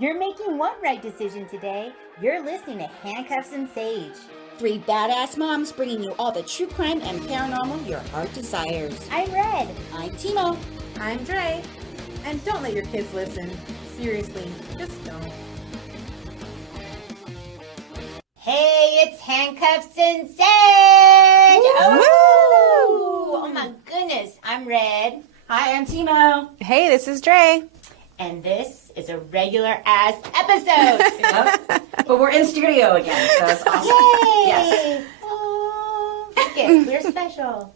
You're making one right decision today. You're listening to Handcuffs and Sage. Three badass moms bringing you all the true crime and paranormal your heart desires. I'm Red. I'm Timo. I'm Dre. And don't let your kids listen. Seriously, just don't. Hey, it's Handcuffs and Sage! Oh my goodness, I'm Red. Hi, I'm Timo. Hey, this is Dre. And this is a regular ass episode. Yep. But we're in studio again, so it's awesome. Yay! Yes. Oh, okay, we're special.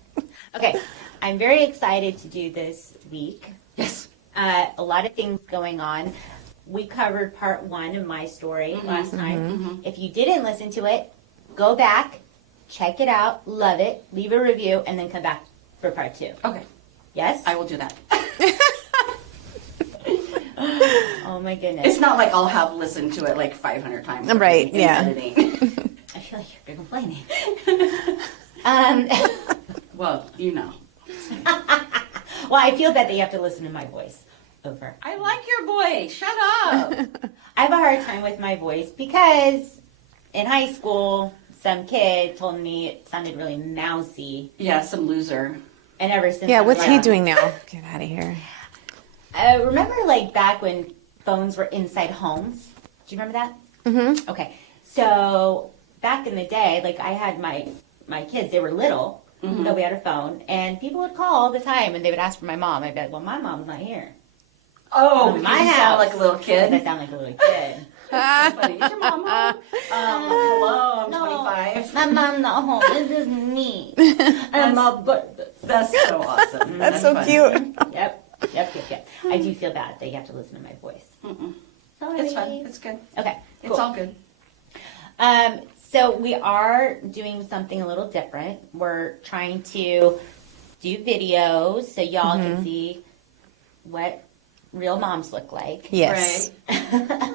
Okay, I'm very excited to do this week. Yes. A lot of things going on. We covered part one of my story last time. If you didn't listen to it, go back, check it out, love it, leave a review, and then come back for part two. Okay. Yes? I will do that. Oh my goodness. It's not like I'll have listened to it like 500 times. Right, in yeah. editing. I feel like you're complaining. Well, you know. Well, I feel that they have to listen to my voice over. I like your voice. Shut up. I have a hard time with my voice because in high school, some kid told me it sounded really mousy. Yeah, some loser. And ever since Yeah, I'm what's like, he doing now? Get out of here. Remember like back when phones were inside homes? Do you remember that? Mm-hmm. Okay. So back in the day, like I had my kids, they were little, but we had a phone, and people would call all the time, and they would ask for my mom. I'd be like, well, my mom's not here. Oh, My because you house. sound like a little kid. I sound like a little kid. That's funny. Is your mom home? Hello, I'm 25. My mom's not home. This is me. And my birthday. That's so awesome. That's so funny. cute. Yep. I do feel bad that you have to listen to my voice. Sorry. It's fun. It's good. Okay. It's Cool. all good. So we are doing something a little different. We're trying to do videos so y'all can see what real moms look like. Yes. Right.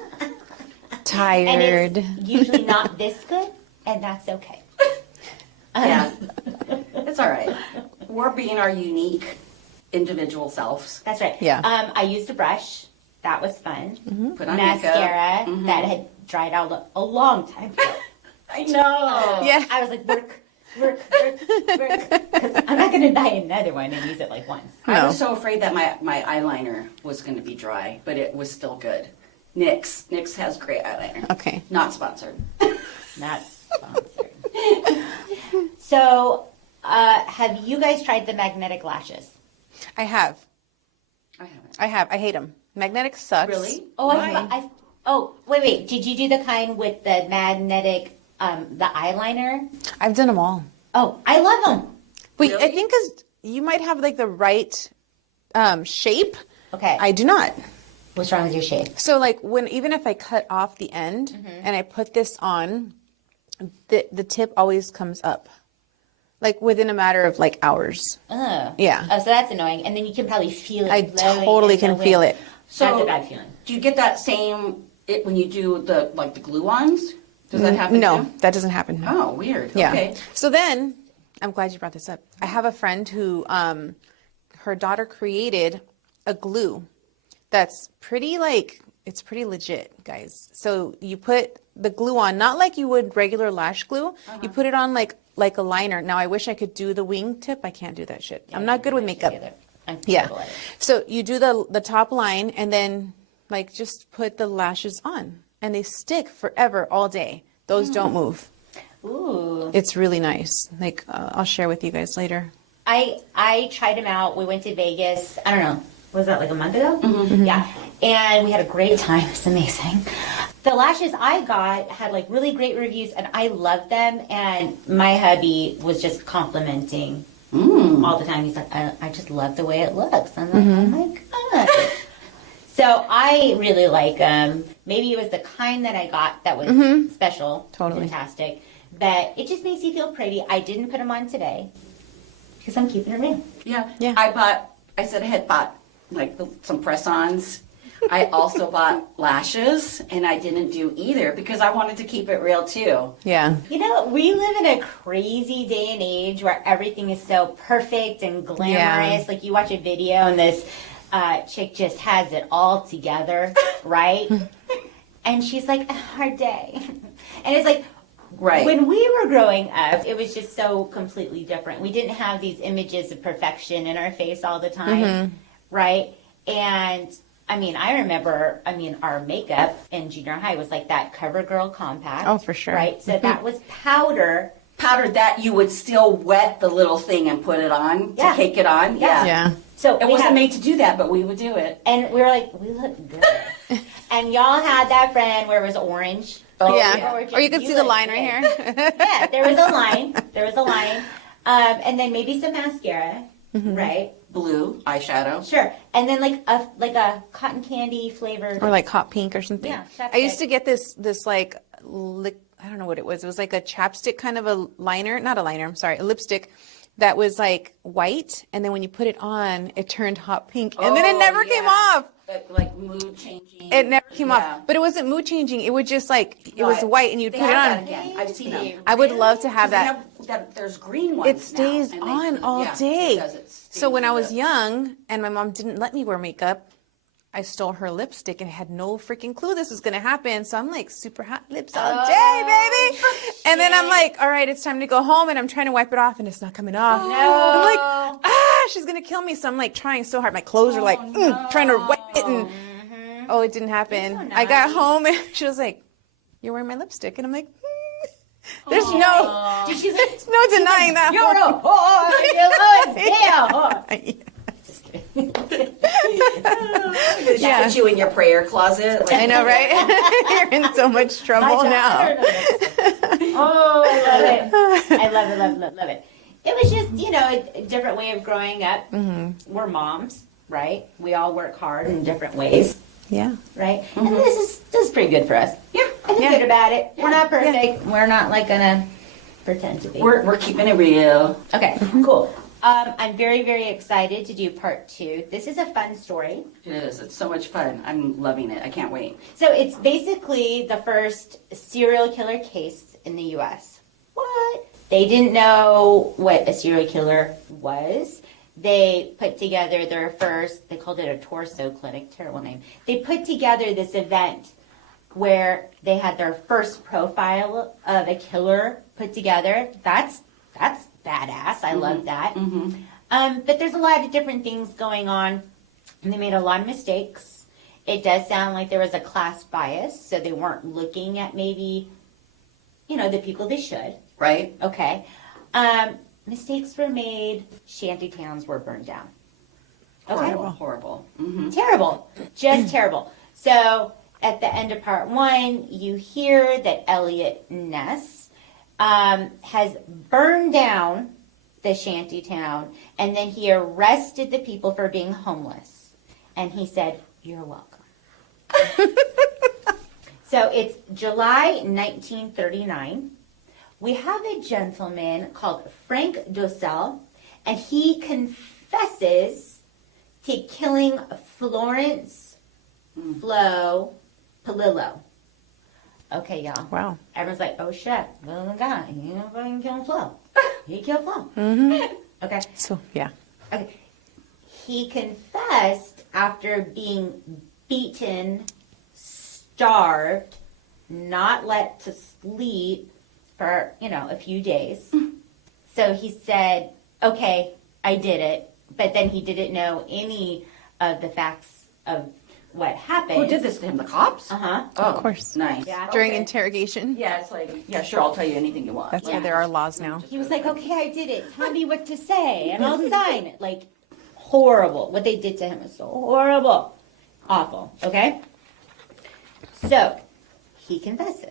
Tired. And it's usually not this good, and that's okay. Yeah. It's all right. We're being our unique individual selves. That's right. Yeah. I used a brush. That was fun. Put on Mascara makeup. that had dried out a long time ago. I know. Yeah. I was like, work. Because I'm not going to buy another one and use it like once. I was so afraid that my eyeliner was going to be dry, but it was still good. NYX. NYX has great eyeliner. Okay. Not sponsored. Not sponsored. So, have you guys tried the magnetic lashes? I have. I haven't. I hate them. Magnetic sucks. Really? Oh, wait. Did you do the kind with the magnetic, the eyeliner? I've done them all. Oh, I love them. But Really? I think because you might have like the right shape. Okay. I do not. What's wrong with your shape? So like even if I cut off the end and I put this on, the tip always comes up. Like within a matter of like hours. Oh. Yeah. Oh, so that's annoying. And then you can probably feel it. I blowing totally in the can wind. feel it. So That's a bad feeling. Do you get that same when you do the glue-ons? Does that happen No, too? that doesn't happen. No. Oh, weird. Yeah. Okay. So then, I'm glad you brought this up. I have a friend who, her daughter created a glue that's pretty it's pretty legit, guys. So you put the glue on, not like you would regular lash glue. You put it on like a liner. Now I wish I could do the wing tip. I can't do that shit. I'm not good with makeup. I'm Yeah. terrible at it. So you do the top line and then like just put the lashes on and they stick forever all day. Those don't move. Ooh. It's really nice. Like I'll share with you guys later. I tried them out. We went to Vegas. I don't know. Was that like a month ago? Yeah. And we had a great time. It's amazing. The lashes I got had like really great reviews and I loved them. And my hubby was just complimenting all the time. He's like, I just love the way it looks. I'm like, oh my God. So I really like them. Maybe it was the kind that I got that was special. Totally. Fantastic. But it just makes you feel pretty. I didn't put them on today because I'm keeping it real. Yeah. Yeah. I said I had bought like some press-ons. I also bought lashes, and I didn't do either because I wanted to keep it real too. Yeah. You know, we live in a crazy day and age where everything is so perfect and glamorous. Yeah. Like you watch a video and this chick just has it all together, right? And she's like, a hard day. And it's like, Right. when we were growing up, it was just so completely different. We didn't have these images of perfection in our face all the time, right? And I mean, I remember, our makeup in junior high was like that CoverGirl compact. Oh, for sure. Right? So that was powder. Powder that you would still wet the little thing and put it on Yeah. to cake it on. Yeah. Yeah. So It we wasn't had- made to do that, but we would do it. And we were like, we look good. And y'all had that friend where it was orange. Oh, Yeah. Or Or you could see the look line good. right here. Yeah, there was a line. There was a line. And then maybe some mascara, right? Blue eyeshadow. Sure. And then like a cotton candy flavored. Or like hot pink or something. Yeah, I used chapstick. to get this like I don't know what it was. It was like a chapstick kind of a liner, not a liner, I'm sorry, a lipstick that was like white, and then when you put it on, it turned hot pink, and then it Oh, never came yeah. off. Like mood changing. It never came Yeah. off. But it wasn't mood changing. It would just like it No, was white, and you'd they put it have on. that again. I've seen them. I would love to have that. There's green ones. It stays now, and on they- all yeah, day. It does. It So stays when I on was the- young and my mom didn't let me wear makeup, I stole her lipstick and had no freaking clue this was going to happen. So I'm like super hot lips all day, baby. And then I'm like, all right, it's time to go home. And I'm trying to wipe it off and it's not coming off. No. I'm like, she's going to kill me. So I'm like trying so hard. My clothes are like trying to wipe it. And it didn't happen. That's so I got nice. home and she was like, you're wearing my lipstick. And I'm like, there's no, Did she there's no denying that. You're a whore. You Just Yeah. put you in your prayer closet. Like, I know, right? You're in so much trouble now. Oh, I love it. I love it, love it, love it, love it. It was just, a different way of growing up. We're moms, right? We all work hard in different ways, Yeah. right? And this is pretty good for us. Yeah. I feel Yeah. good about it. We're not perfect. We're not like gonna pretend to be. We're keeping it real. Okay, cool. I'm very, very excited to do part 2. This is a fun story. It is. It's so much fun. I'm loving it. I can't wait. So it's basically the first serial killer case in the U.S. What? They didn't know what a serial killer was. They put together their first, they called it a torso clinic, terrible name. They put together this event where they had their first profile of a killer put together. That's badass. I love that. But there's a lot of different things going on, and they made a lot of mistakes. It does sound like there was a class bias, so they weren't looking at maybe, the people they should. Right? Okay. Mistakes were made. Shanty towns were burned down. Okay. Horrible. Mm-hmm. Terrible. Just terrible. So at the end of part 1, you hear that Elliot Ness has burned down the shanty town, and then he arrested the people for being homeless. And he said, "You're welcome." So it's July 1939. We have a gentleman called Frank Dosel, and he confesses to killing Florence Flo Palillo. Okay, y'all. Wow. Everyone's like, oh shit, well, the guy, he didn't fucking kill Flo. He killed Flo. Okay. So, yeah. Okay. He confessed after being beaten, starved, not let to sleep for, a few days. So he said, okay, I did it. But then he didn't know any of the facts of what happened. Who did this to him? The cops? Uh-huh. Oh, Of course. Nice. Yeah. During Okay. interrogation. Yeah, it's like, yeah, sure, I'll tell you anything you want. That's Yeah. why there are laws now. He was like, okay, I did it. Tell me what to say, and I'll sign it. Like, horrible. What they did to him was so horrible. Awful, okay? So, he confesses.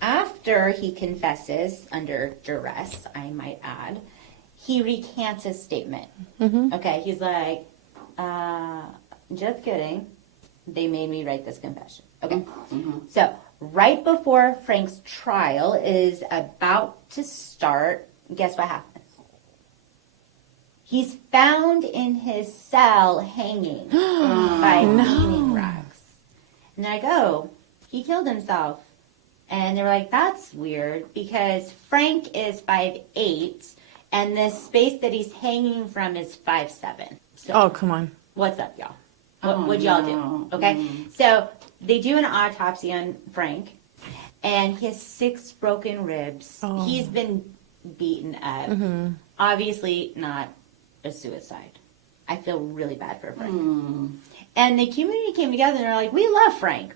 After he confesses, under duress, I might add, he recants his statement. Okay, he's like, just kidding. They made me write this confession. Okay, so right before Frank's trial is about to start, guess what happens? He's found in his cell hanging by cleaning rags. And they're like, oh, he killed himself. And they were like, that's weird because Frank is 5'8", and the space that he's hanging from is 5'7". So Oh, come on. what's up, y'all? What would y'all do? Okay. So they do an autopsy on Frank, and he has 6 broken ribs. Oh. He's been beaten up. Obviously not a suicide. I feel really bad for Frank. And the community came together and they're like, we love Frank.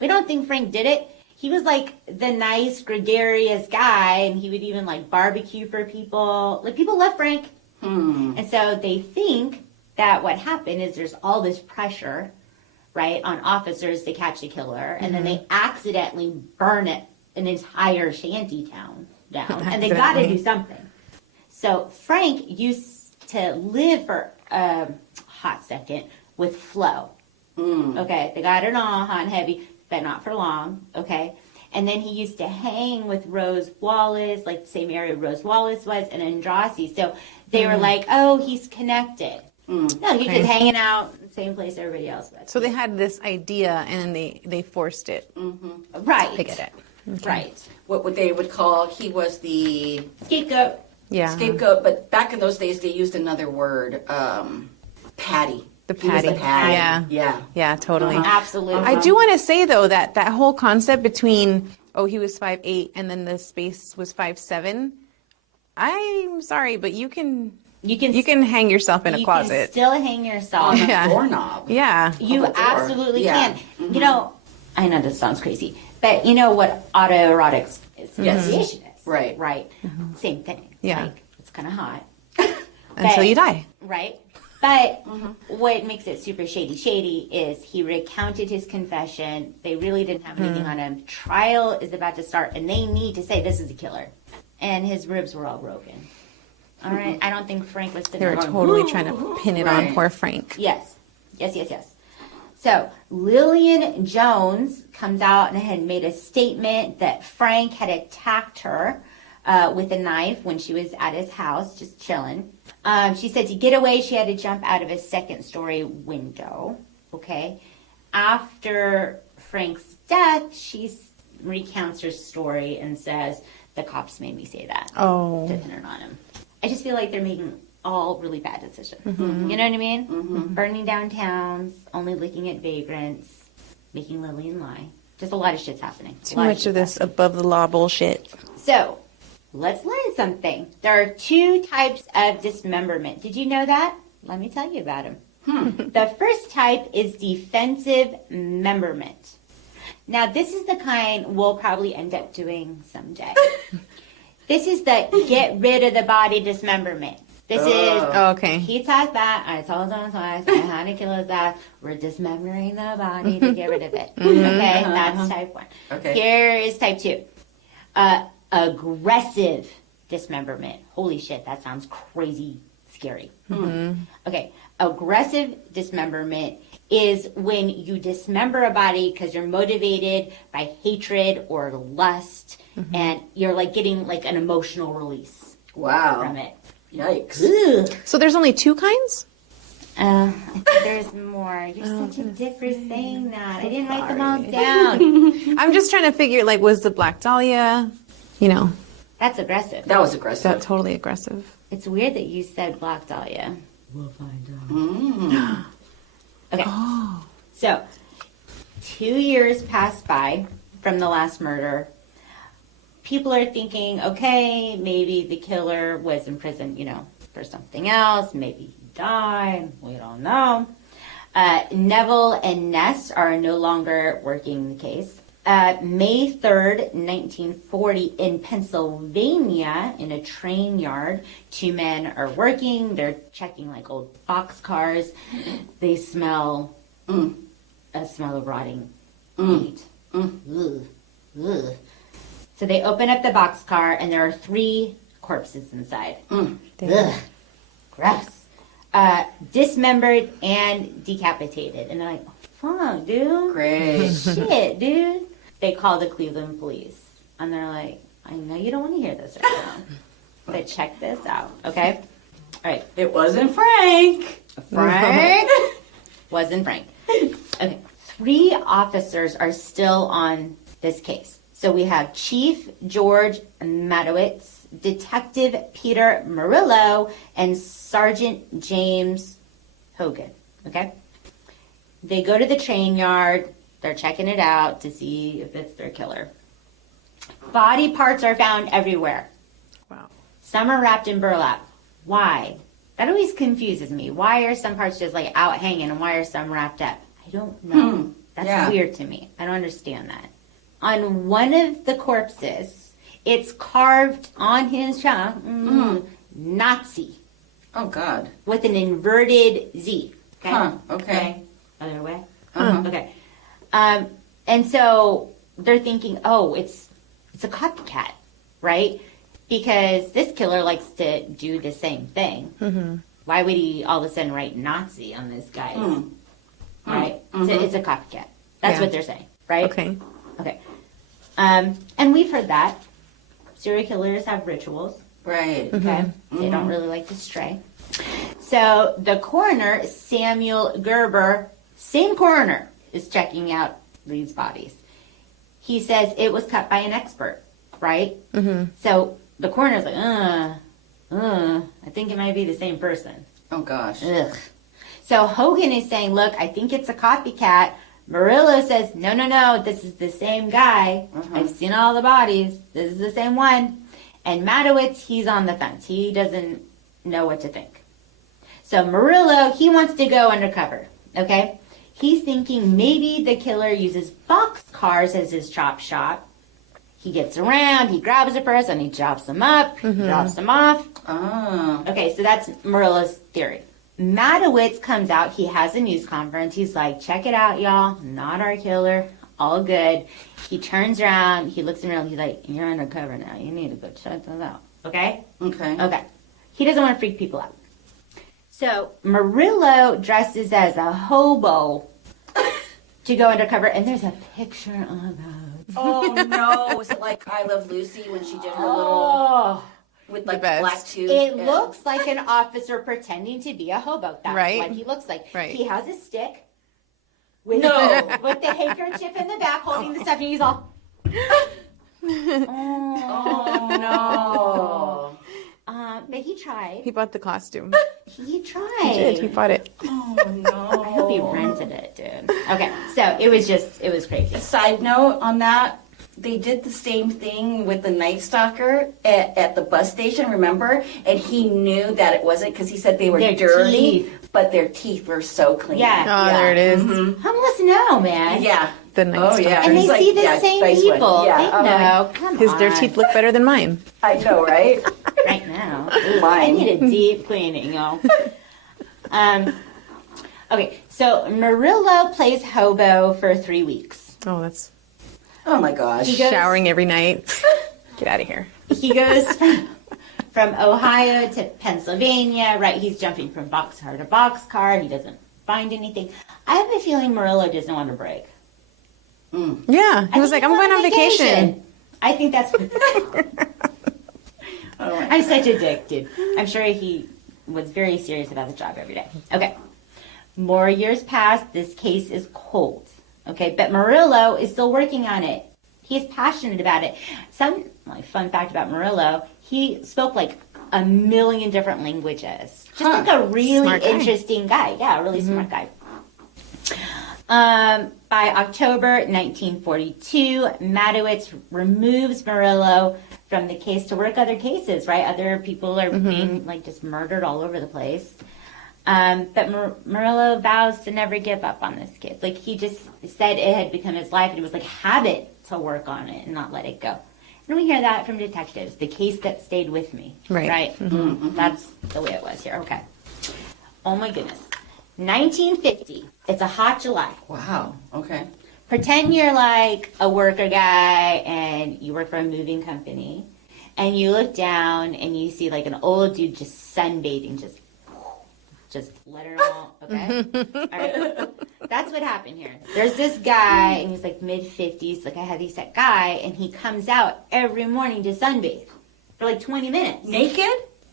We don't think Frank did it. He was like the nice, gregarious guy, and he would even like barbecue for people. Like, people love Frank. And so they think that what happened is there's all this pressure, right, on officers to catch a killer, and then they accidentally burn it, an entire shanty town down, and they got to do something. So Frank used to live for a hot second with Flo. Okay, they got it all hot and heavy, but not for long. Okay, and then he used to hang with Rose Wallace, like the same area Rose Wallace was, and Andrassy. So they were like, "Oh, he's connected." No, he's just hanging out in the same place everybody else was. So they had this idea and they forced it. Right. To get it. Okay. Right. What they would call, he was the Scapegoat. Yeah. scapegoat, but back in those days they used another word, patty. The He was patty. patty. Yeah. Yeah. Yeah, totally. Absolutely. I do want to say though that whole concept between he was 5'8" and then the space was 5'7". I'm sorry, but you can hang yourself in a You closet. can still hang yourself. On a Yeah. doorknob. Yeah. You the door. absolutely Yeah. can. You know, I know this sounds crazy, but you know what autoerotic asphyxiation is? Right. Right. Same thing. Yeah. Like, it's kind of hot. Until you die. Right. But what makes it super shady is he recounted his confession. They really didn't have anything on him. Trial is about to start, and they need to say this is a killer. And his ribs were all broken. All right. I don't think Frank was sitting They were there going, totally trying to pin it on Right. poor Frank. Yes. Yes. So Lillian Jones comes out and had made a statement that Frank had attacked her with a knife when she was at his house, just chilling. She said to get away, she had to jump out of a second-story window. Okay. After Frank's death, she recounts her story and says, the cops made me say that Oh. to pin it on him. I just feel like they're making all really bad decisions. You know what I mean? Burning down towns, only looking at vagrants, making Lillian lie. Just a lot of shit's happening. Too much of this above the law bullshit. So, let's learn something. There are 2 types of dismemberment. Did you know that? Let me tell you about them. The first type is defensive memberment. Now, this is the kind we'll probably end up doing someday. This is the get rid of the body dismemberment. This is, Okay. he talked that, I told him twice, I had to kill his ass. We're dismembering the body to get rid of it. Okay, that's type 1. Okay. Here is type 2. Aggressive dismemberment. Holy shit, that sounds crazy scary. Okay, aggressive dismemberment is when you dismember a body because you're motivated by hatred or lust, and you're like getting like an emotional release Wow. from it. Yikes. Ugh. So there's only 2 kinds? I think there's more. You're such a dick for saying that. I didn't write them all down. I'm just trying to figure, like, was the Black Dahlia, That's aggressive. That was is aggressive. that totally aggressive? It's weird that you said Black Dahlia. We'll find out. Okay. So, 2 years passed by from the last murder. People are thinking, okay, maybe the killer was in prison, for something else. Maybe he died. We don't know. Neville and Ness are no longer working the case. May 3rd, 1940, in Pennsylvania, in a train yard, 2 men are working. They're checking like old boxcars. They smell a smell of rotting meat. Ugh. Ugh. So they open up the boxcar, and there are 3 corpses inside. Ugh. Gross. Dismembered and decapitated. And they're like, fuck, dude. Great. Shit, dude. They call the Cleveland police. And they're like, I know you don't want to hear this right now, but check this out, okay? All right. It wasn't Frank. Frank wasn't Frank. Okay. 3 officers are still on this case. So we have Chief George Matowitz, Detective Peter Murillo, and Sergeant James Hogan. Okay? They go to the train yard. They're checking it out to see if it's their killer. Body parts are found everywhere. Wow. Some are wrapped in burlap. Why? That always confuses me. Why are some parts just like out hanging and why are some wrapped up? I don't know. That's weird to me. I don't understand that. On one of the corpses, it's carved on his chest, Nazi. Oh, God. With an inverted Z. Okay? Huh, okay. Other way? Uh-huh. Okay. And so they're thinking, oh, it's a copycat, right? Because this killer likes to do the same thing. Mm-hmm. Why would he all of a sudden write Nazi on this guy's? Right? Mm-hmm. So it's a copycat. That's what they're saying, right? Okay. Okay. And we've heard that. Serial killers have rituals. Right. Okay. They don't really like to stray. So the coroner, Samuel Gerber, same coroner, is checking out these bodies. He says it was cut by an expert, right? So the coroner's like, I think it might be the same person. Oh, gosh. Ugh. So Hogan is saying, look, I think it's a copycat. Murillo says, no, this is the same guy. I've seen all the bodies. This is the same one. And Matowitz, he's on the fence. He doesn't know what to think. So Murillo, he wants to go undercover, okay? He's thinking maybe the killer uses box cars as his chop shop. He gets around, he grabs a person, he chops them up, drops them off. Oh. Okay, so that's Murillo's theory. Matowitz comes out, he has a news conference, he's like, check it out, y'all, not our killer, all good. He turns around, he looks around, he's like, you're undercover now, you need to go check this out, okay? Okay. He doesn't want to freak people out. So Murillo dresses as a hobo to go undercover, and there's a picture of it. Oh, no. Was it like I Love Lucy when she did her little... With like black tooth. It looks like an officer pretending to be a hobo. That's what he looks like. Right. He has a stick with, with the handkerchief in the back holding the stuff, and he's all... Oh, no. But he tried. He bought the costume. He tried. He did. He bought it. Oh, no. I hope he rented it, dude. Okay, so it was crazy. Side note on that, they did the same thing with the Night Stalker at the bus station, remember? And he knew that it wasn't because he said they were dirty, teeth. But their teeth were so clean. Yeah. Oh, there it is. Homeless know, man. Yeah. The Night Stalker. And they see the same nice people. one. Yeah, They know. Come on. Their teeth look better than mine. I know, right? Right now. I Mine. need a deep cleaning, y'all. Okay, so Murillo plays hobo for 3 weeks. Oh, that's Oh, my gosh. He goes- showering every night. Get out of here. He goes from Ohio to Pennsylvania, right? He's jumping from boxcar to boxcar. He doesn't find anything. I have a feeling Murillo doesn't want to break. Yeah. He was like, I'm going on vacation. I think that's I'm such a dick, dude. I'm sure he was very serious about the job every day. Okay. More years pass. This case is cold. Okay, but Murillo is still working on it. He's passionate about it. Some fun fact about Murillo, he spoke like 1 million different languages. Just like a really interesting guy. Yeah, a really smart guy. By October 1942, Matowitz removes Murillo from the case to work other cases, right? Other people are being like just murdered all over the place. But Murillo vows to never give up on this case. Like he just said it had become his life and it was like habit to work on it and not let it go. And we hear that from detectives, the case that stayed with me. Right? That's the way it was here. Okay. Oh my goodness. 1950. It's a hot July. Wow. Okay. Pretend you're like a worker guy and you work for a moving company and you look down and you see like an old dude just sunbathing, just let her all, okay? All right. That's what happened here. There's this guy, and he's like mid-50s, like a heavy-set guy, and he comes out every morning to sunbathe for like 20 minutes. Naked?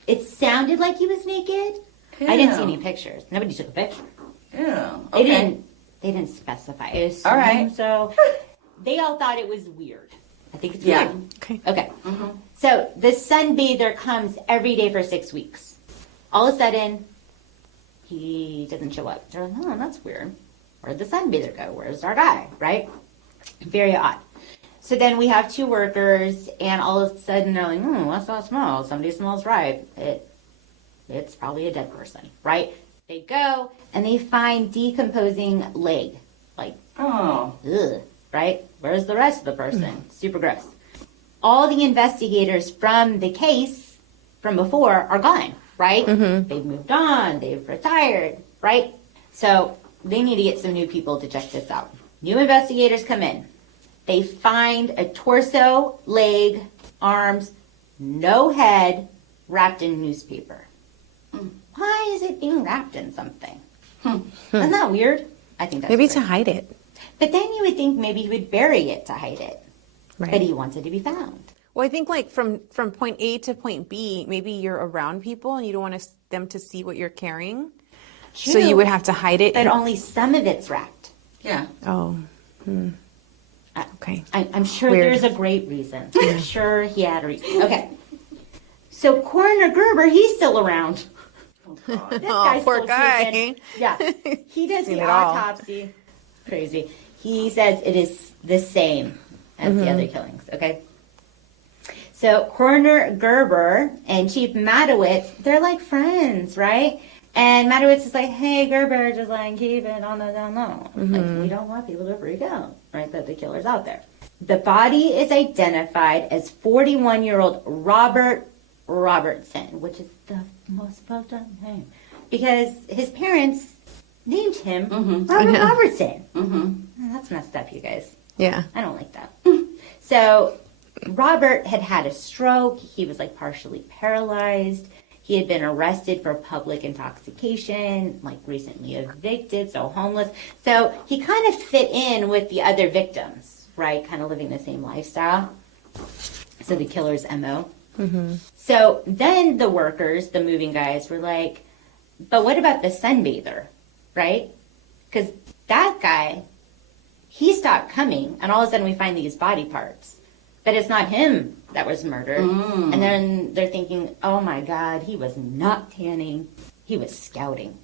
It sounded like he was naked. I didn't see any pictures. Nobody took a picture. Yeah. Okay. They didn't specify. I assume All right. So they all thought it was weird. I think it's Yeah. weird. Okay. So the sunbather comes every day for 6 weeks. All of a sudden, he doesn't show up. They're like, oh, that's weird. Where'd the sunbather go? Where's our guy, right? Very odd. So then we have 2 workers, and all of a sudden they're like, what's that smell? Somebody smells right. It's probably a dead person, right? They go, and they find decomposing leg. Like, Oh. ugh, right? Where's the rest of the person? Super gross. All the investigators from the case from before are gone, right? They've moved on, they've retired, right? So they need to get some new people to check this out. New investigators come in. They find a torso, leg, arms, no head, wrapped in newspaper. Why is it being wrapped in something? Isn't that weird? I think that's Maybe weird. to hide it. But then you would think maybe he would bury it to hide it. Right. But he wants it to be found. Well, I think like from point A to point B, maybe you're around people and you don't want them to see what you're carrying. So True. you would have to hide it. But only some of it's wrapped. Yeah. Oh. Okay. I'm sure Weird. there's a great reason. I'm sure he had a reason. Okay. So Coroner Gerber, he's still around. This guy's poor still guy. kicking. Yeah. He does Seen the it all. autopsy. Crazy. He says it is the same as the other killings. Okay. So Coroner Gerber and Chief Matowitz, they're like friends, right? And Matowitz is like, hey, Gerber, just like keep it on the down low. Like, we don't want people to freak out, right, that the killer's out there. The body is identified as 41-year-old Robert Robertson, which is the most fucked up name. Because his parents named him Robert Robertson. That's messed up, you guys. Yeah. I don't like that. So Robert had a stroke. He was like partially paralyzed. He had been arrested for public intoxication, like recently evicted, so homeless. So he kind of fit in with the other victims, right? Kind of living the same lifestyle. So the killer's MO. So then the workers, the moving guys, were like, but what about the sunbather, right? Because that guy, he stopped coming, and all of a sudden we find these body parts. But it's not him that was murdered. And then they're thinking, oh my God, he was not tanning. He was scouting.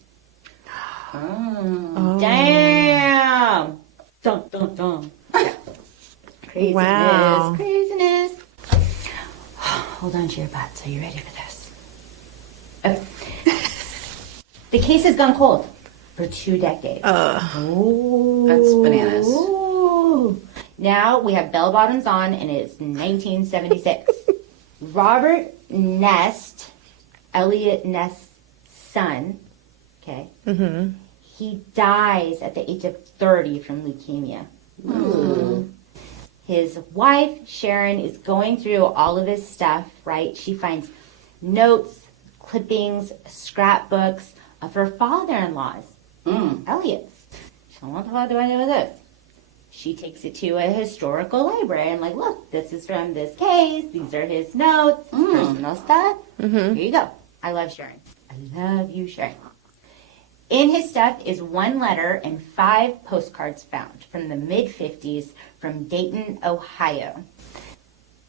Damn. Dun, dun, dun. Yeah. Craziness. Wow. Craziness. Hold on to your butts. Are you ready for this? Okay. The case has gone cold for 2 decades. Ooh. That's bananas. Ooh. Now we have bell bottoms on, and it's 1976. Robert Nest, Elliot Nest's son, okay, he dies at the age of 30 from leukemia. Ooh. His wife, Sharon, is going through all of his stuff, right? She finds notes, clippings, scrapbooks of her father-in-law's, Elliot's. She don't know what the fuck do I do with this? She takes it to a historical library and like, look, this is from this case. These are his notes, his personal stuff. Here you go. I love Sharon. I love you, Sharon. In his stuff is 1 letter and 5 postcards found from the mid-50s from Dayton, Ohio.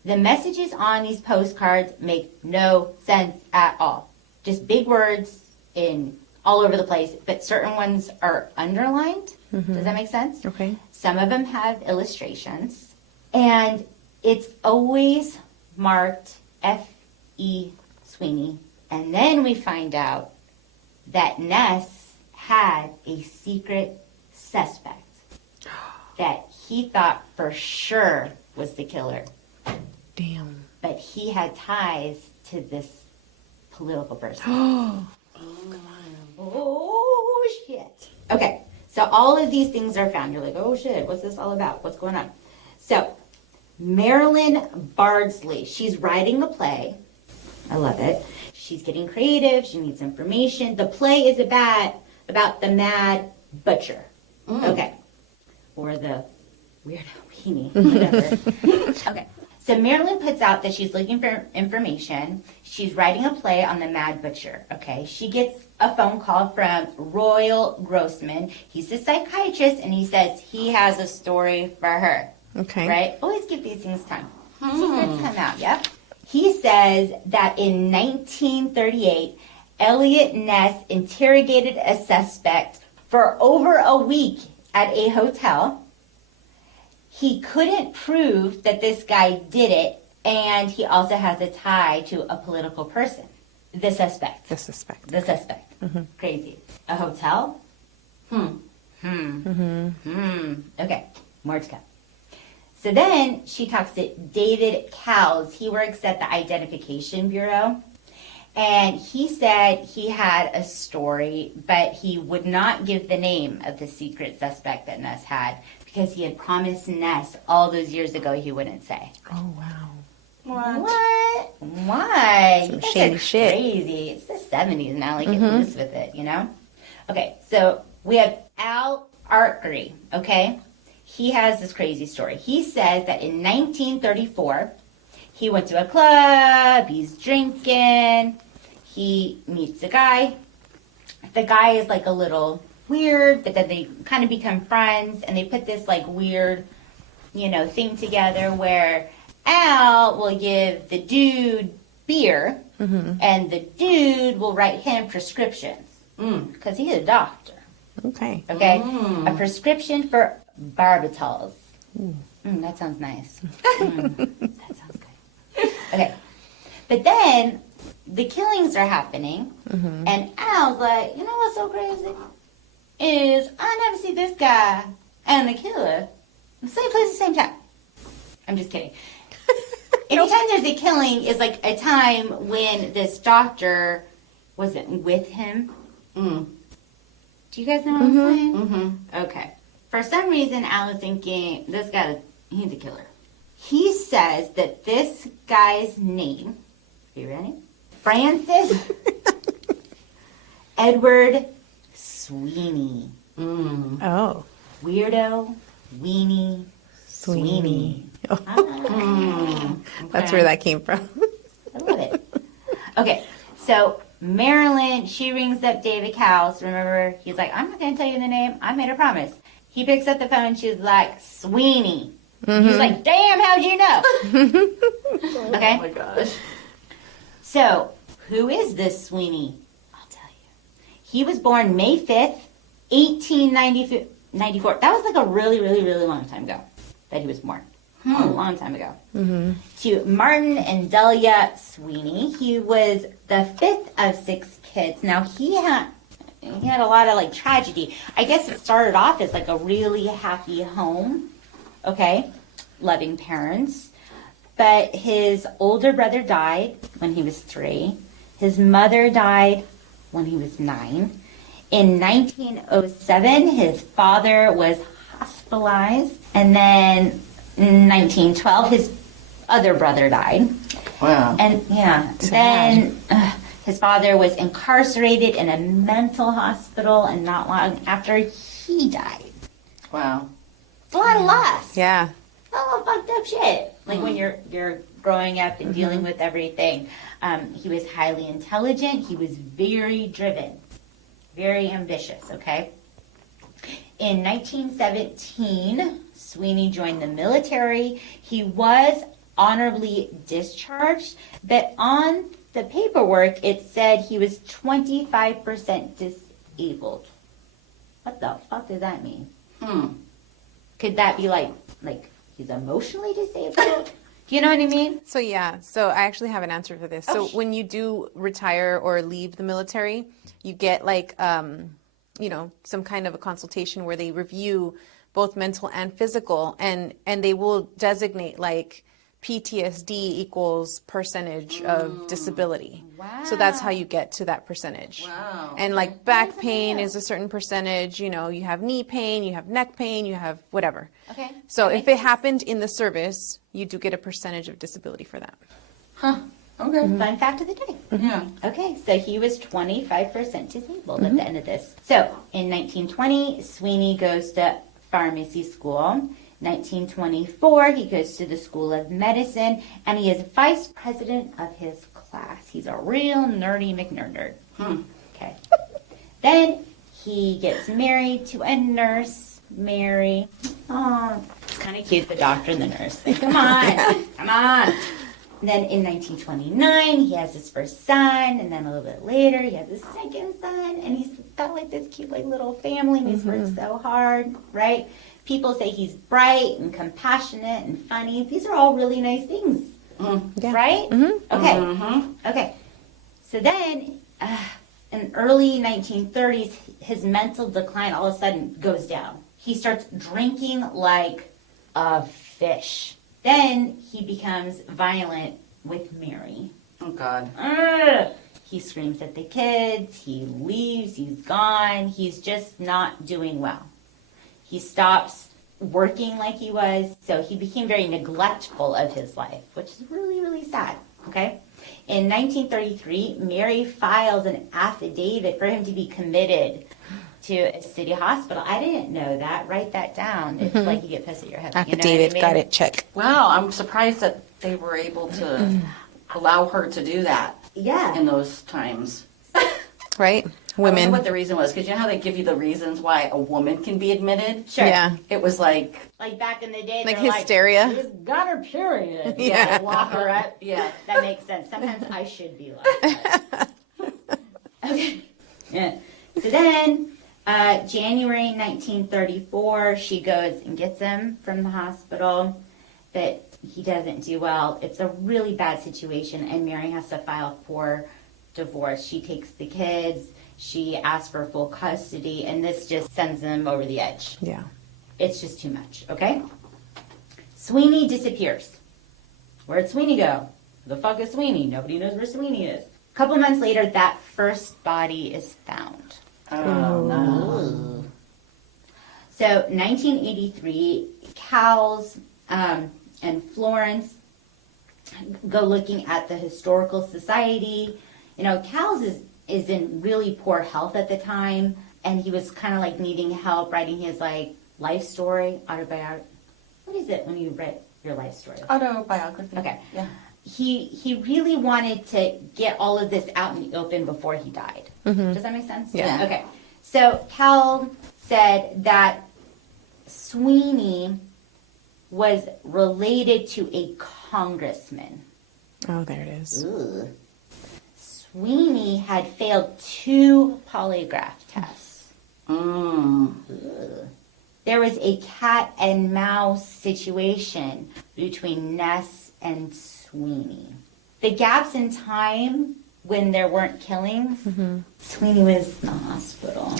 The messages on these postcards make no sense at all. Just big words in all over the place, but certain ones are underlined. Does that make sense? Okay. Some of them have illustrations, and it's always marked F.E. Sweeney. And then we find out that Ness had a secret suspect that he thought for sure was the killer. Damn. But he had ties to this political person. Oh, shit. Okay, so all of these things are found. You're like, oh, shit, what's this all about? What's going on? So, Marilyn Bardsley, she's writing a play. I love it. She's getting creative. She needs information. The play is about the Mad Butcher. Okay. Or the Weirdo Weenie, whatever. Okay. So Marilyn puts out that she's looking for information. She's writing a play on the Mad Butcher. Okay. She gets a phone call from Royal Grossman. He's a psychiatrist, and he says he has a story for her. Okay. Right? Always give these things time. Secrets come out, yep. He says that in 1938, Elliot Ness interrogated a suspect for over a week at a hotel. He couldn't prove that this guy did it, and he also has a tie to a political person. The suspect. The suspect. The suspect. Crazy. A hotel? Okay, more to come. So then she talks to David Cowles. He works at the Identification Bureau. And he said he had a story, but he would not give the name of the secret suspect that Ness had because he had promised Ness all those years ago he wouldn't say. Oh, wow. What? Why? Some You guys shady are shit. crazy. It's the 70s now. Like, get loose with it, you know? Okay, so we have Al Arkery, okay? He has this crazy story. He says that in 1934, he went to a club, he's drinking, he meets a guy. The guy is like a little weird, but then they kind of become friends, and they put this like weird, you know, thing together where Al will give the dude beer, and the dude will write him prescriptions, because he's a doctor. Okay. Okay? A prescription for barbitals. That sounds nice. That sounds good. Okay. But then the killings are happening, and Al's like, you know what's so crazy? Is I never see this guy and the killer in the same place at the same time. I'm just kidding. Anytime there's a killing is like a time when this doctor wasn't with him. Do you guys know what I'm saying? Okay. For some reason, I was thinking, this guy, he's a killer. He says that this guy's name, are you ready? Francis Edward Sweeney. Oh. Weirdo, weenie, Sweeney. That's where that came from. I love it. Okay, so Marilyn, she rings up David Cowles. Remember, he's like, I'm not going to tell you the name. I made a promise. He picks up the phone. She's like, Sweeney. He's like, damn, how'd you know? Okay? Oh my gosh. So, who is this Sweeney? I'll tell you. He was born May 5th, 1894. That was like a really, really, really long time ago that he was born. A long time ago. To Martin and Delia Sweeney. He was the fifth of 6 kids. Now, he had a lot of like tragedy. I guess it started off as like a really happy home. Okay? Loving parents. But his older brother died when he was 3. His mother died when he was 9. In 1907, his father was hospitalized. And then in 1912, his other brother died. Wow. And yeah, then his father was incarcerated in a mental hospital, and not long after he died. Wow. It's a lot of loss. Yeah. A lot of fucked up shit. Like when you're growing up and dealing with everything. He was highly intelligent. He was very driven, very ambitious. Okay. In 1917, Sweeney joined the military. He was honorably discharged, but on the paperwork it said he was 25% disabled. What the fuck does that mean? Could that be like he's emotionally disabled? Do you know what I mean? So yeah, so I actually have an answer for this. So when you do retire or leave the military, you get like some kind of a consultation where they review both mental and physical, and they will designate like PTSD equals percentage of disability. Wow. So that's how you get to that percentage. Wow. And like back pain is a certain percentage, you have knee pain, you have neck pain, you have whatever. Okay. So if it happened in the service, you do get a percentage of disability for that. Huh. Okay. Fun fact of the day. Yeah. Okay, so he was 25% disabled at the end of this. So in 1920, Sweeney goes to pharmacy school. 1924, he goes to the School of Medicine, and he is vice president of his class. He's a real nerdy McNerd. Okay. Then he gets married to a nurse, Mary. Oh, it's kind of cute, the doctor and the nurse. Like, come on, come on. Then in 1929, he has his first son, and then a little bit later, he has his second son, and he's got like this cute like little family, and he's worked so hard, right? People say he's bright and compassionate and funny. These are all really nice things, right? Okay, okay. So then, in early 1930s, his mental decline all of a sudden goes down. He starts drinking like a fish. Then he becomes violent with Mary. Oh, God. He screams at the kids. He leaves. He's gone. He's just not doing well. He stops working like he was, so he became very neglectful of his life, which is really, really sad, okay? In 1933, Mary files an affidavit for him to be committed to a city hospital. I didn't know that. Write that down. It's like you get pissed at your head. Affidavit, got it, check. Wow, I'm surprised that they were able to allow her to do that Yeah. in those times. Right? I wonder Women. what the reason was, because you know how they give you the reasons why a woman can be admitted? Sure. Yeah. It was like, Like back in the day, Like they're hysteria. She's got her period. Yeah. They lock her up. yeah. That makes sense. Sometimes I should be like that. Okay. Yeah. So then, January 1934, she goes and gets him from the hospital, but he doesn't do well. It's a really bad situation, and Mary has to file for divorce. She takes the kids, she asks for full custody, and this just sends them over the edge. Yeah. It's just too much, okay? Sweeney disappears. Where'd Sweeney go? Who the fuck is Sweeney? Nobody knows where Sweeney is. A couple months later, that first body is found. Oh, no. So, 1983, Cowles and Florence go looking at the Historical Society. You know, Cowles is in really poor health at the time, and he was kind of like needing help writing his like life story, autobiography. What is it when you write your life story? Autobiography. Okay. Yeah. He really wanted to get all of this out in the open before he died. Does that make sense? Yeah. Okay. So Cal said that Sweeney was related to a congressman. Oh, there it is. Ugh. Sweeney had failed 2 polygraph tests. Mm. Ugh. There was a cat and mouse situation between Ness and Sweeney. The gaps in time when there weren't killings, Sweeney was in the hospital.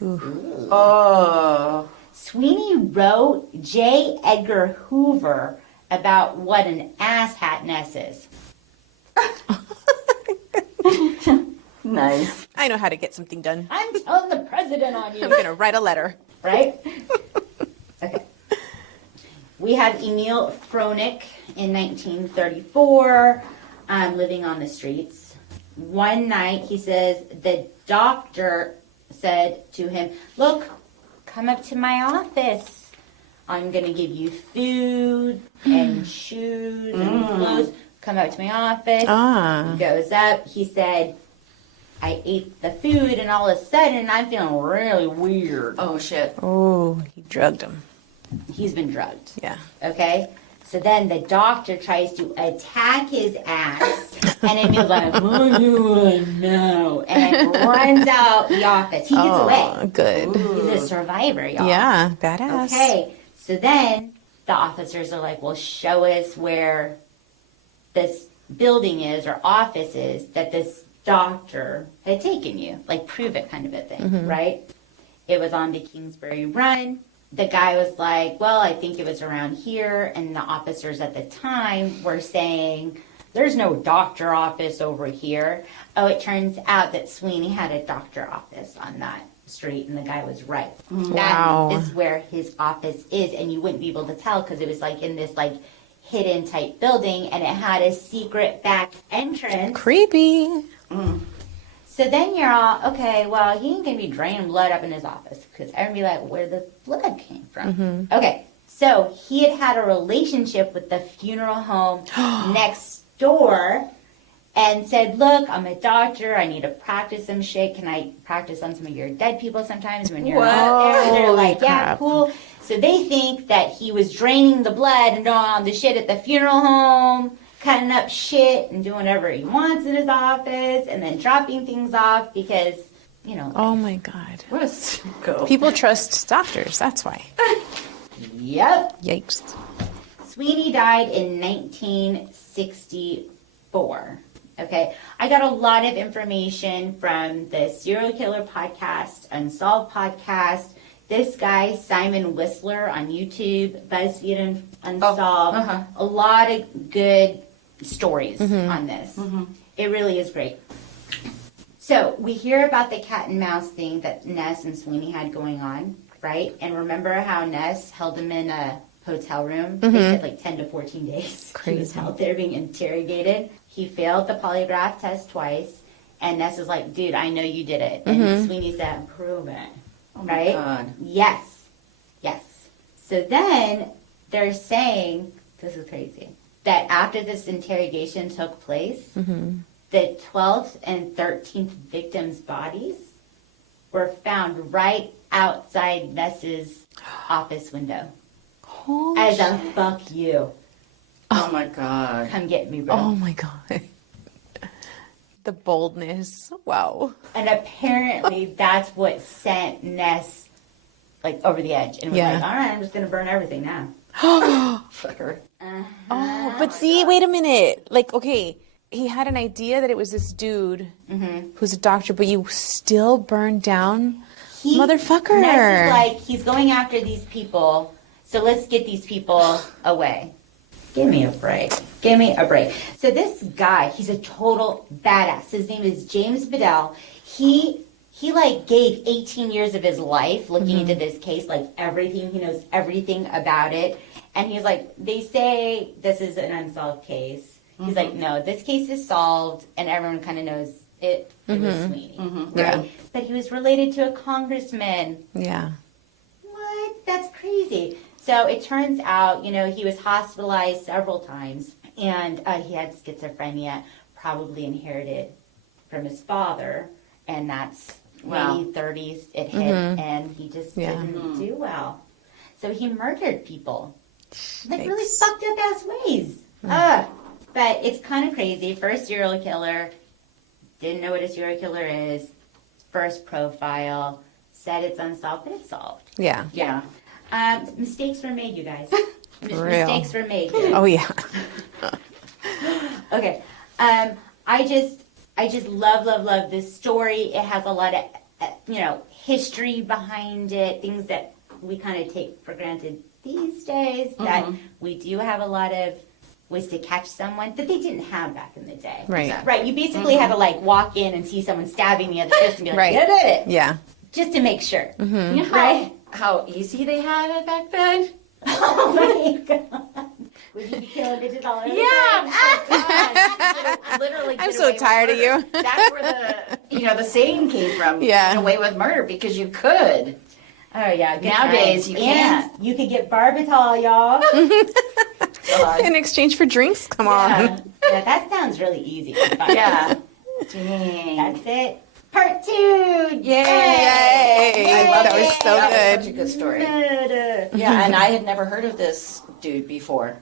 Ooh. Oh. Sweeney wrote J. Edgar Hoover about what an asshat Ness is. Nice. I know how to get something done. I'm telling the president on you. I'm going to write a letter. Right? Okay. We have Emil Froelich in 1934, living on the streets. One night, he says, the doctor said to him, look, come up to my office. I'm going to give you food and shoes and clothes. Come up to my office. Ah. He goes up. He said, I ate the food, and all of a sudden, I'm feeling really weird. Oh, shit. Oh, he drugged him. He's been drugged. Yeah. Okay? So then the doctor tries to attack his ass, and Emil's like, oh, you no, and runs out the office. He gets away. Good. He's a survivor, y'all. Yeah, badass. Okay, so then the officers are like, well, show us where this building is or office is that this doctor had taken you. Like, prove it kind of a thing, right? It was on the Kingsbury Run. The guy was like, well, I think it was around here. And the officers at the time were saying, there's no doctor office over here. Oh, it turns out that Sweeney had a doctor office on that street, and the guy was right. Wow. That is where his office is, and you wouldn't be able to tell because it was like in this like hidden type building, and it had a secret back entrance. Creepy. So then you're all, okay, well, he ain't going to be draining blood up in his office because everyone be like, where the blood came from. Okay, so he had a relationship with the funeral home next door and said, look, I'm a doctor. I need to practice some shit. Can I practice on some of your dead people sometimes when you're out there? And they're like, yeah, crap. cool. So they think that he was draining the blood and doing all the shit at the funeral home cutting up shit and doing whatever he wants in his office and then dropping things off because, you know. Oh my God. What a sicko. People trust doctors. That's why. Yep. Yikes. Sweeney died in 1964. Okay. I got a lot of information from the Serial Killer Podcast, Unsolved Podcast. This guy, Simon Whistler on YouTube, BuzzFeed Unsolved. A lot of good stories on this. It really is great. So we hear about the cat and mouse thing that Ness and Sweeney had going on, right? And remember how Ness held him in a hotel room? They said like 10 to 14 days. Crazy. He was out there being interrogated. He failed the polygraph test twice. And Ness was like, dude, I know you did it. And Sweeney said, prove it. Oh my Right? God. Yes. Yes. So then they're saying, this is crazy, that after this interrogation took place, the 12th and 13th victims' bodies were found right outside Ness's office window. Holy As a fuck you. Oh my God. Come get me, bro. Oh my God. The boldness. Wow. And apparently that's what sent Ness like over the edge. And was Yeah. like, all right, I'm just going to burn everything now. Fucker. Oh, but see, wait a minute. Like, okay, he had an idea that it was this dude who's a doctor, but you still burned down motherfucker. Ness is like, he's going after these people, so let's get these people away. Give me a break. Give me a break. So this guy, he's a total badass. His name is James Bedell. He like gave 18 years of his life looking into this case, like everything. He knows everything about it. And he's like, they say this is an unsolved case. He's like, no, this case is solved, and everyone kind of knows it was Sweeney. Right? Yeah. But he was related to a congressman. Yeah. What? That's crazy. So it turns out, you know, he was hospitalized several times, and he had schizophrenia, probably inherited from his father, and that's maybe 30s it hit, and he just didn't do well. So he murdered people, like really Yikes. fucked up ass ways. But it's kind of crazy. First serial killer, didn't know what a serial killer is. First profile, said it's unsolved, but it's solved. Yeah. Yeah. Mistakes were made, you guys. real. Mistakes were made. Dude. Oh, yeah. Okay. I just love this story. It has a lot of, history behind it, things that we kind of take for granted these days, that we do have a lot of ways to catch someone that they didn't have back in the day. Right. Right. You basically had to like walk in and see someone stabbing the other person and be like, Right. "Yeah, did it." Yeah. Just to make sure. You know Right? how easy they had it back then? Oh my god. Would you be killing bitches all over the place? Literally. I'm get so away with tired of murder. you. That's where the saying came from. Yeah. Get away with murder because you could. Oh yeah. Good Nowadays, times. you And can't. you could get barbital, y'all. In exchange for drinks? Come on. Yeah, that sounds really easy. Yeah. Dang. That's it. Part 2. Yay! Yay. I love That was it. so That good. was such a good story. Murder. Yeah, and I had never heard of this dude before.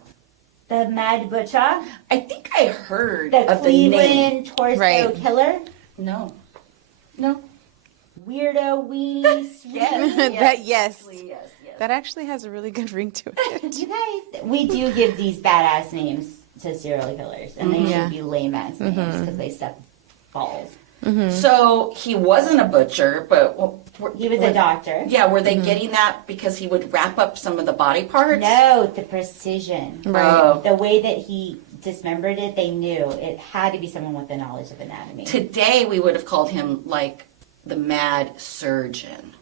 The Mad Butcher. I think I heard The of the name. Cleveland Torso Right. Killer. No. Weirdo weenie sweet. That, yes. Yes. That actually has a really good ring to it. You guys, we do give these badass names to serial killers, and they Yeah. should be lame ass names because they suck balls. So he wasn't a butcher, but He was a doctor. Yeah, were they getting that because he would wrap up some of the body parts? No, the precision. Right. Oh. The way that he dismembered it, they knew it had to be someone with the knowledge of anatomy. Today we would have called him like the mad surgeon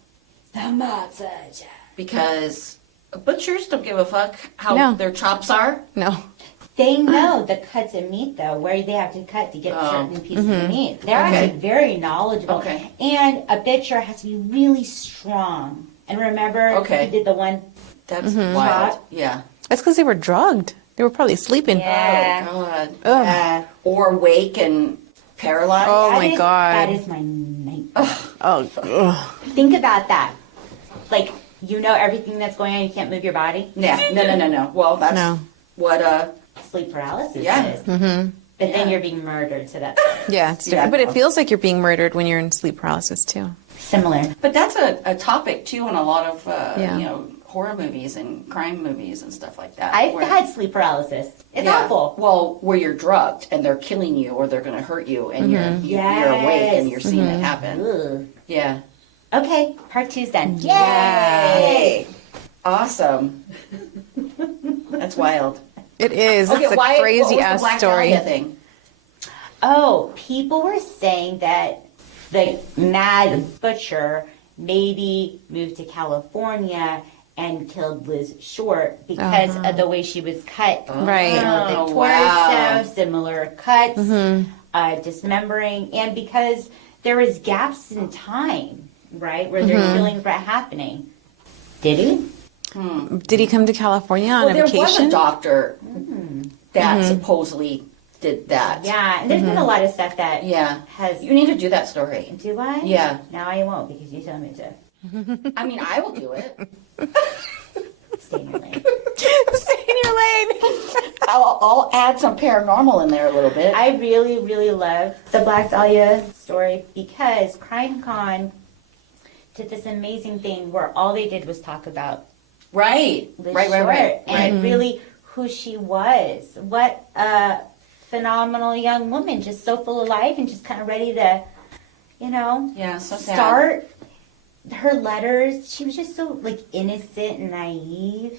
The mad surgeon. because butchers don't give a fuck how No. their chops are. No. They know the cuts of meat, though, where they have to cut to get certain pieces of meat. They're Okay. actually very knowledgeable. Okay. And a butcher has to be really strong. And remember, Okay. he did the one. That's wild. Chop. Yeah. That's because they were drugged. They were probably sleeping. Yeah. Oh God. Ugh. Or wake and paralyzed. Oh That my is- God. That is my nightmare. Oh, ugh. Think about that. Like, you know everything that's going on, you can't move your body. Yeah. No. Well, that's No. what sleep paralysis Yeah. is. Mm-hmm. But then you're being murdered, so that's Yeah, it's different. Yeah. But it feels like you're being murdered when you're in sleep paralysis too. similar. But that's a topic too in a lot of Yeah. you know, horror movies and crime movies and stuff like that. I've where- had sleep paralysis. It's Yeah. awful. Well, where you're drugged and they're killing you or they're going to hurt you and you're awake and you're seeing it happen. Ugh. Yeah. Okay, part 2's done. Yay! Awesome. That's wild. It is. Okay, It's a why, what was crazy the ass Black story. Dahlia thing? Oh, people were saying that the Mad Butcher maybe moved to California and killed Liz Short because of the way she was cut. Right. You know, the Oh, torso, wow. similar cuts, dismembering, and because there was gaps in time, right, where their killings were happening. Did he? Did he come to California on Well, a there was vacation? a doctor that supposedly did that. Yeah, and there's been a lot of stuff that Yeah. has. You need to do that story. Do I? Yeah. Now I won't because you told me to. I mean, I will do it. Stay in your lane. Stay in your lane. I'll add some paranormal in there a little bit. I really, really love the Black Dahlia story because CrimeCon did this amazing thing where all they did was talk about right. Liz Right. Short and really who she was. What a phenomenal young woman, just so full of life and just kind of ready to, you know, Yeah, so sad. start her letters. She was just so like innocent and naive.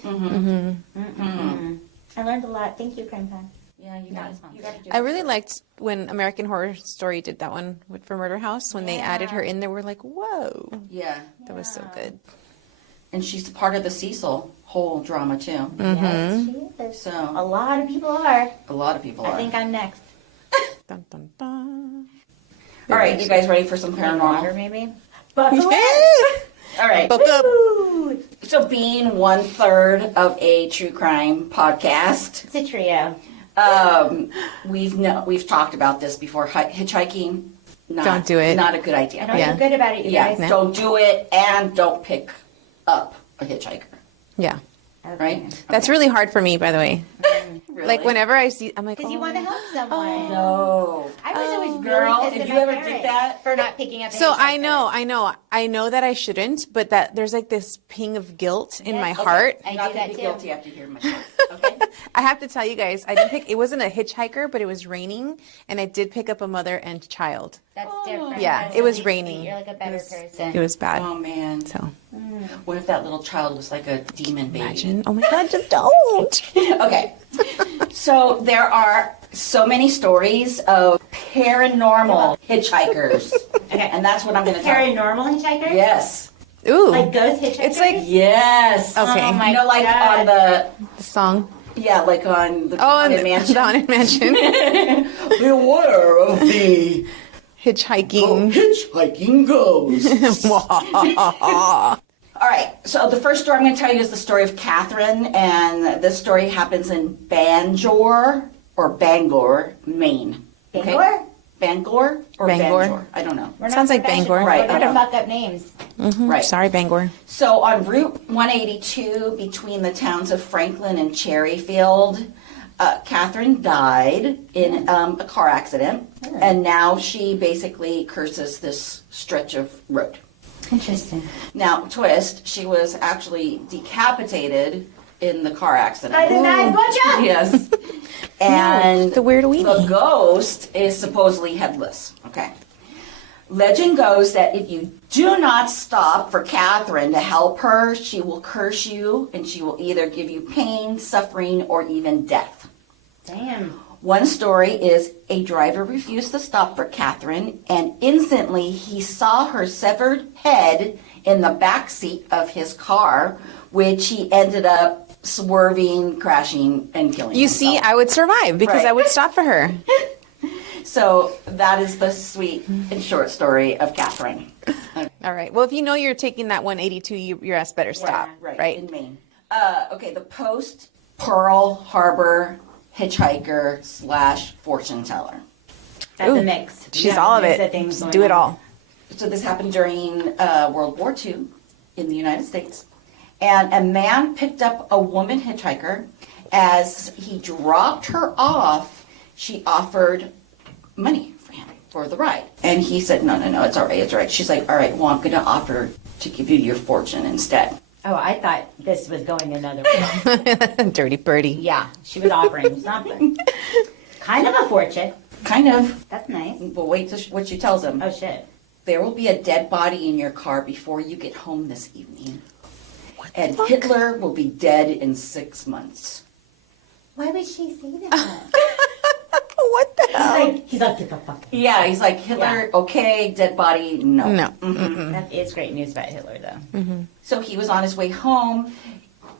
I learned a lot. Thank you, CrimeCon. Yeah, you got to do I really liked when American Horror Story did that one for Murder House. When they added her in there, we're like, whoa. Yeah. That was so good. And she's part of the Cecil whole drama, too. Yes, she is. So, A lot of people are. a lot of people are. I think I'm next. Dun, dun, dun. All right, you guys ready for some Water, paranormal? maybe. All right. Book up. So, being 1/3 of a true crime podcast, It's a trio. we've talked about this before. Hitchhiking, Don't do it. Not a good idea. I don't Yeah. feel good about it, you Yeah, guys. No. don't do it, and don't pick up a hitchhiker. Yeah. Right? That's really hard for me, by the way. Really? Like whenever I see, I'm like, Because you oh. want to help someone. No. I was always really Girl, pissed if at you my ever did parents that- for not picking up. a So I hitchhiker. know that I shouldn't, but that there's like this ping of guilt in Yes, my okay. heart. I You're not do going that to be too. guilty after hearing my story. Okay? I have to tell you guys, I didn't pick. It wasn't a hitchhiker, but it was raining, and I did pick up a mother and child. That's different. Yeah, That's it was really raining. sweet. You're like a better person. It was bad. Oh, man. So What if that little child was like a demon baby? imagine. Oh my God, just don't. Okay. So there are so many stories of paranormal hitchhikers. Okay, and that's what I'm going to tell you. Paranormal hitchhikers? Yes. Ooh, Like ghost hitchhikers? It's like- Yes. Okay. Oh my You know, like God. on the, the song. yeah, like on the Oh, and Haunted Mansion. the Haunted Mansion. Beware of the Hitchhiking. hitchhiking ghost. All right, so the first story I'm going to tell you is the story of Catherine, and this story happens in Bangor, Maine. Okay? Bangor? Bangor or Bangor. Bangor? I don't know. We're not Sounds like professional. Bangor. Right, We're I going to know. fuck up names. Right. Sorry, Bangor. So on Route 182 between the towns of Franklin and Cherryfield, Catherine died in a car accident, and now she basically curses this stretch of road. Interesting. Now, twist, she was actually decapitated in the car accident. By the Mad Butcher? Yes. And the weird the weenie. ghost is supposedly headless. Okay. Legend goes that if you do not stop for Catherine to help her, she will curse you and she will either give you pain, suffering, or even death. Damn. One story is a driver refused to stop for Catherine, and instantly he saw her severed head in the back seat of his car, which he ended up swerving, crashing, and killing You himself. see, I would survive because Right. I would stop for her. So that is the sweet and short story of Catherine. All right. Well, if you know you're taking that 182, your ass better stop. Right. in Maine. Okay, the Post Pearl Harbor hitchhiker / fortune teller. That's Ooh, a mix. She's Yeah, all of mix it. things Just going do it on. all. So this happened during World War II in the United States. And a man picked up a woman hitchhiker As he dropped her off, she offered money for him for the ride. And he said, no, it's all right, it's all right. She's like, all right, well, I'm going to offer to give you your fortune instead. Oh, I thought this was going another way. Dirty birdie. Yeah, she was offering something. Kind of a fortune. Kind of. That's nice. But wait till what she tells him. Oh, shit. There will be a dead body in your car before you get home this evening. And fuck? Hitler will be dead in 6 months. Why would she say that? What the hell? He's like, get the fuck. Yeah, he's like, Hitler, okay, dead body, no. No. That is great news about Hitler, though. So he was on his way home.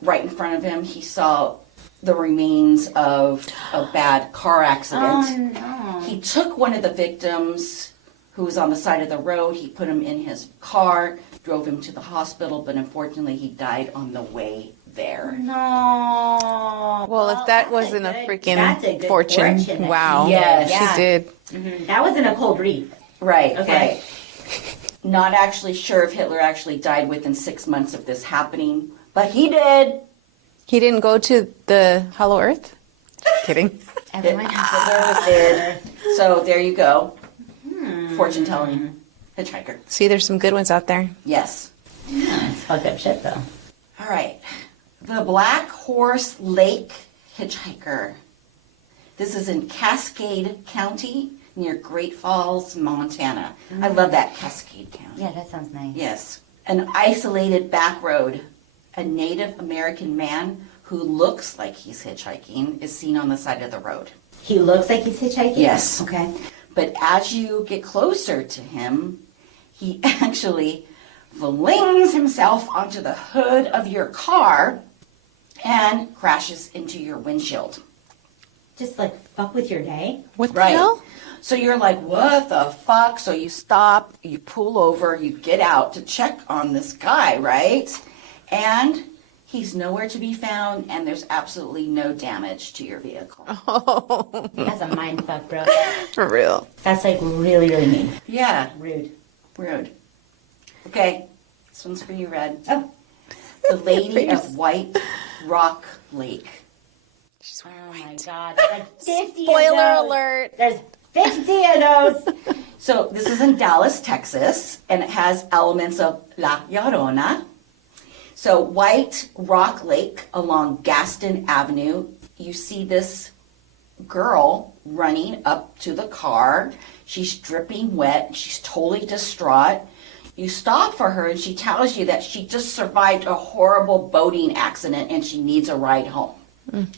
Right in front of him, he saw the remains of a bad car accident. Oh, no. He took one of the victims who was on the side of the road. He put him in his car, drove him to the hospital, but unfortunately he died on the way there. No. Well, if that that's wasn't a that's freaking good fortune, that wow. he Yes. Yeah. She did. That wasn't a cold read. Right, Okay. right. Not actually sure if Hitler actually died within 6 months of this happening, but he did. He didn't go to the Hollow Earth? Kidding. Everyone Hitler was there. So there you go. Fortune telling. Hitchhiker. See, there's some good ones out there. Yes. It's fucked up shit, though. All right. The Black Horse Lake Hitchhiker. This is in Cascade County near Great Falls, Montana. I love that Cascade County. Yeah, that sounds nice. Yes. An isolated back road. A Native American man who looks like he's hitchhiking is seen on the side of the road. He looks like he's hitchhiking? Yes. Okay. But as you get closer to him, he actually flings himself onto the hood of your car and crashes into your windshield. Just like fuck with your day? What the Right. hell? So you're like, what the fuck? So you stop, you pull over, you get out to check on this guy, right? And he's nowhere to be found, and there's absolutely no damage to your vehicle. Oh, That's a mind fuck, bro. for real. That's like really, really mean. Yeah, Rude. rude. Okay, this one's for you, Red. Oh. The Lady of White Rock Lake. She's Oh wearing my white. god. There's like 50 Spoiler of those. alert. There's 50 of those. So this is in Dallas, Texas, and it has elements of La Llorona. So White Rock Lake along Gaston Avenue, you see this girl running up to the car. She's dripping wet. She's totally distraught. You stop for her and she tells you that she just survived a horrible boating accident and she needs a ride home.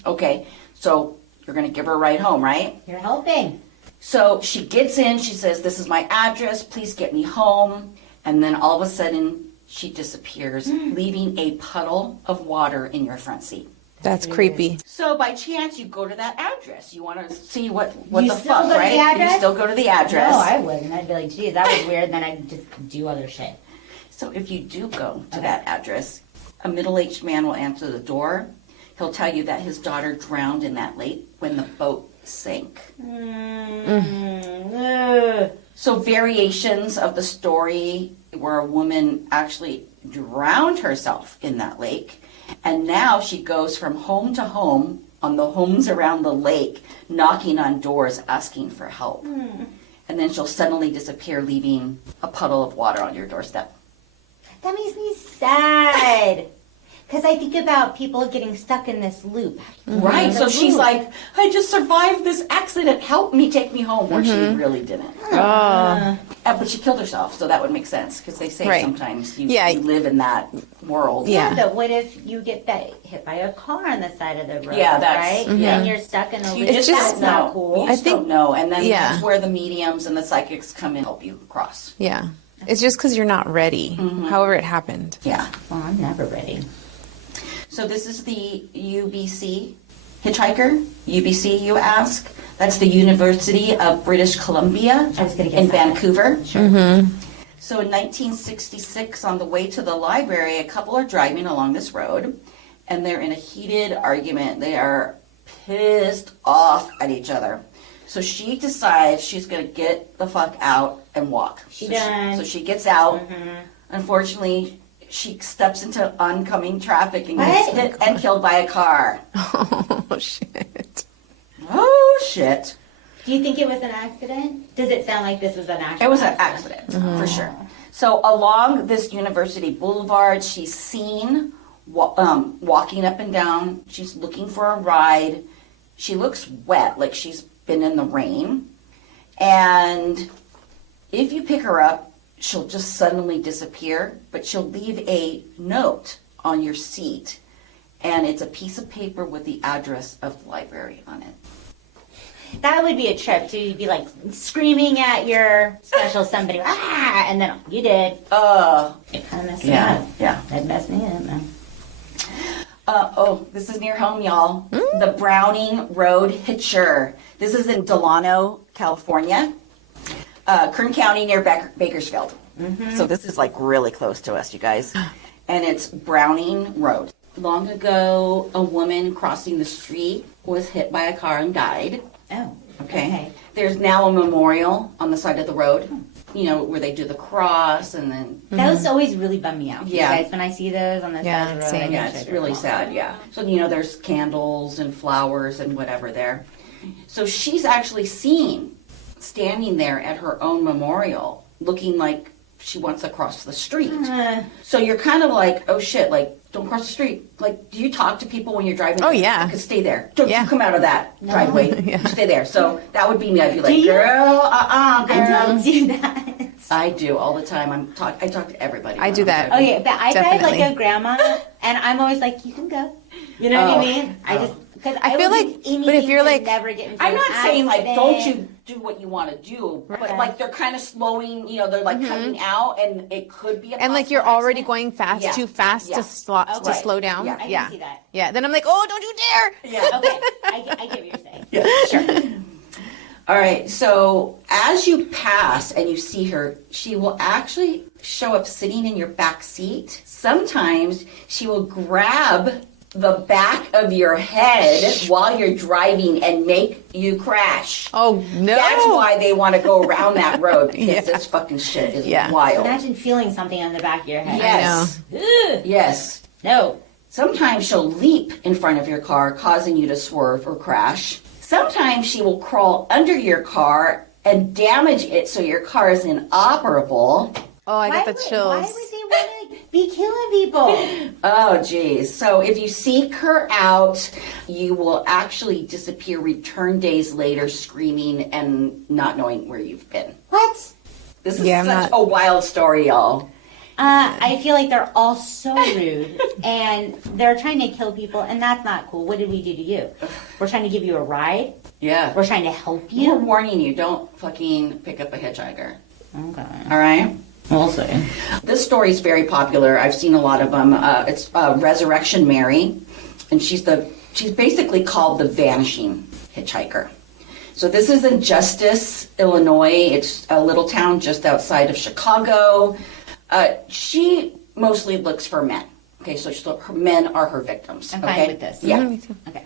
Okay, so you're going to give her a ride home, right? You're helping. So she gets in, she says, this is my address, please get me home. And then all of a sudden, she disappears, leaving a puddle of water in your front seat. That's creepy. So by chance, you go to that address. You want to see what You the still fuck, go to the right? address? You still go to the address. No, I wouldn't. I'd be like, geez, that was weird. And then I'd just do other shit. So if you do go to that address, a middle-aged man will answer the door. He'll tell you that his daughter drowned in that lake when the boat sank. So variations of the story where a woman actually drowned herself in that lake, and now she goes from home to home on the homes around the lake, knocking on doors asking for help. And then she'll suddenly disappear, leaving a puddle of water on your doorstep. That makes me sad. Because I think about people getting stuck in this loop. Right, so The she's loop. like, I just survived this accident, help me, take me home, where she really didn't. But she killed herself, so that would make sense, because they say Right. sometimes you, Yeah. you live in that world. Yeah. But what if you get hit by a car on the side of the road? Yeah, that's- right. yeah. And you're stuck in a You loop. just just- don't not know. cool. You I just think- don't know, and then Yeah. that's where the mediums and the psychics come in and help you cross. Yeah. It's just because you're not ready, however it happened. Yeah. Well, I'm never ready. So this is the UBC Hitchhiker. UBC, you ask? That's the University of British Columbia I was gonna guess in that. Vancouver. So in 1966, on the way to the library, a couple are driving along this road, and they're in a heated argument. They are pissed off at each other. So she decides she's going to get the fuck out and walk. She so done. so she gets out. Unfortunately, she steps into oncoming traffic and What? gets hit and killed by a car. Oh, shit. Oh, shit. Do you think it was an accident? Does it sound like this was an accident? It was an accident, for sure. So along this University Boulevard, she's seen walking up and down. She's looking for a ride. She looks wet, like she's been in the rain. And if you pick her up, she'll just suddenly disappear, but she'll leave a note on your seat. And it's a piece of paper with the address of the library on it. That would be a trip to be like screaming at your special somebody, ah, and then you did. It kind of messed me up. Yeah. That messed me up, man. This is near home, y'all. The Browning Road Hitcher. This is in Delano, California. Kern County near Bakersfield. So this is like really close to us, you guys. And it's Browning Road. Long ago, a woman crossing the street was hit by a car and died. Oh, Okay. There's now a memorial on the side of the road, you know, where they do the cross and then. Those always really bum me out. Yeah. You guys, when I see those on the Yeah, side of the road, same. I Yeah, get it's sugar. really sad, yeah. So, you know, there's candles and flowers and whatever there. So she's actually seen standing there at her own memorial looking like she wants to cross the street. So you're kind of like, oh shit, like, don't cross the street. Like, do you talk to people when you're driving? Oh, yeah. Because stay there. Don't Yeah. you come out of that driveway. Yeah. You stay there. So that would be me. I'd be like, you? girl, girl. I don't do that. I do all the time. I talk to everybody. I when do I'm that. driving. Okay, but I drive Definitely. like a grandma, and I'm always like, you can go. You know what I mean? I just, because I feel like- but if you're like- never get into I'm not an saying like don't accident. you do what you want to do, but Right. like they're kind of slowing, you know, they're like cutting out, and it could be a And like possible you're already accident. going fast, Yeah. too fast Yeah. to Okay. slow down. Yeah. I can yeah. see that. Yeah. Then I'm like, oh, don't you dare. Yeah. Okay, I get what you're saying. Yeah. Sure. All right. So as you pass and you see her, she will actually show up sitting in your back seat. Sometimes she will grab the back of your head while you're driving and make you crash. Oh, no. That's why they want to go around that road, because Yeah. this fucking shit is Yeah. wild. Imagine feeling something on the back of your head. Yes. Ugh. Yes. No. Sometimes she'll leap in front of your car, causing you to swerve or crash. Sometimes she will crawl under your car and damage it so your car is inoperable. Oh, I got the Why chills. would they want to be killing people? Oh, geez. So if you seek her out, you will actually disappear, return days later screaming and not knowing where you've been. What? This is Yeah, I'm such not- a wild story, y'all. I feel like they're all so rude, and they're trying to kill people, and that's not cool. What did we do to you? We're trying to give you a ride. Yeah. We're trying to help We're you. warning you, don't fucking pick up a hitchhiker. Okay. All right? We'll see. This story is very popular. I've seen a lot of them. It's Resurrection Mary, and she's basically called the vanishing hitchhiker. So this is in Justice, Illinois. It's a little town just outside of Chicago. She mostly looks for men. Okay, so her men are her victims. I'm okay? fine with this. Yeah. Me too. Okay.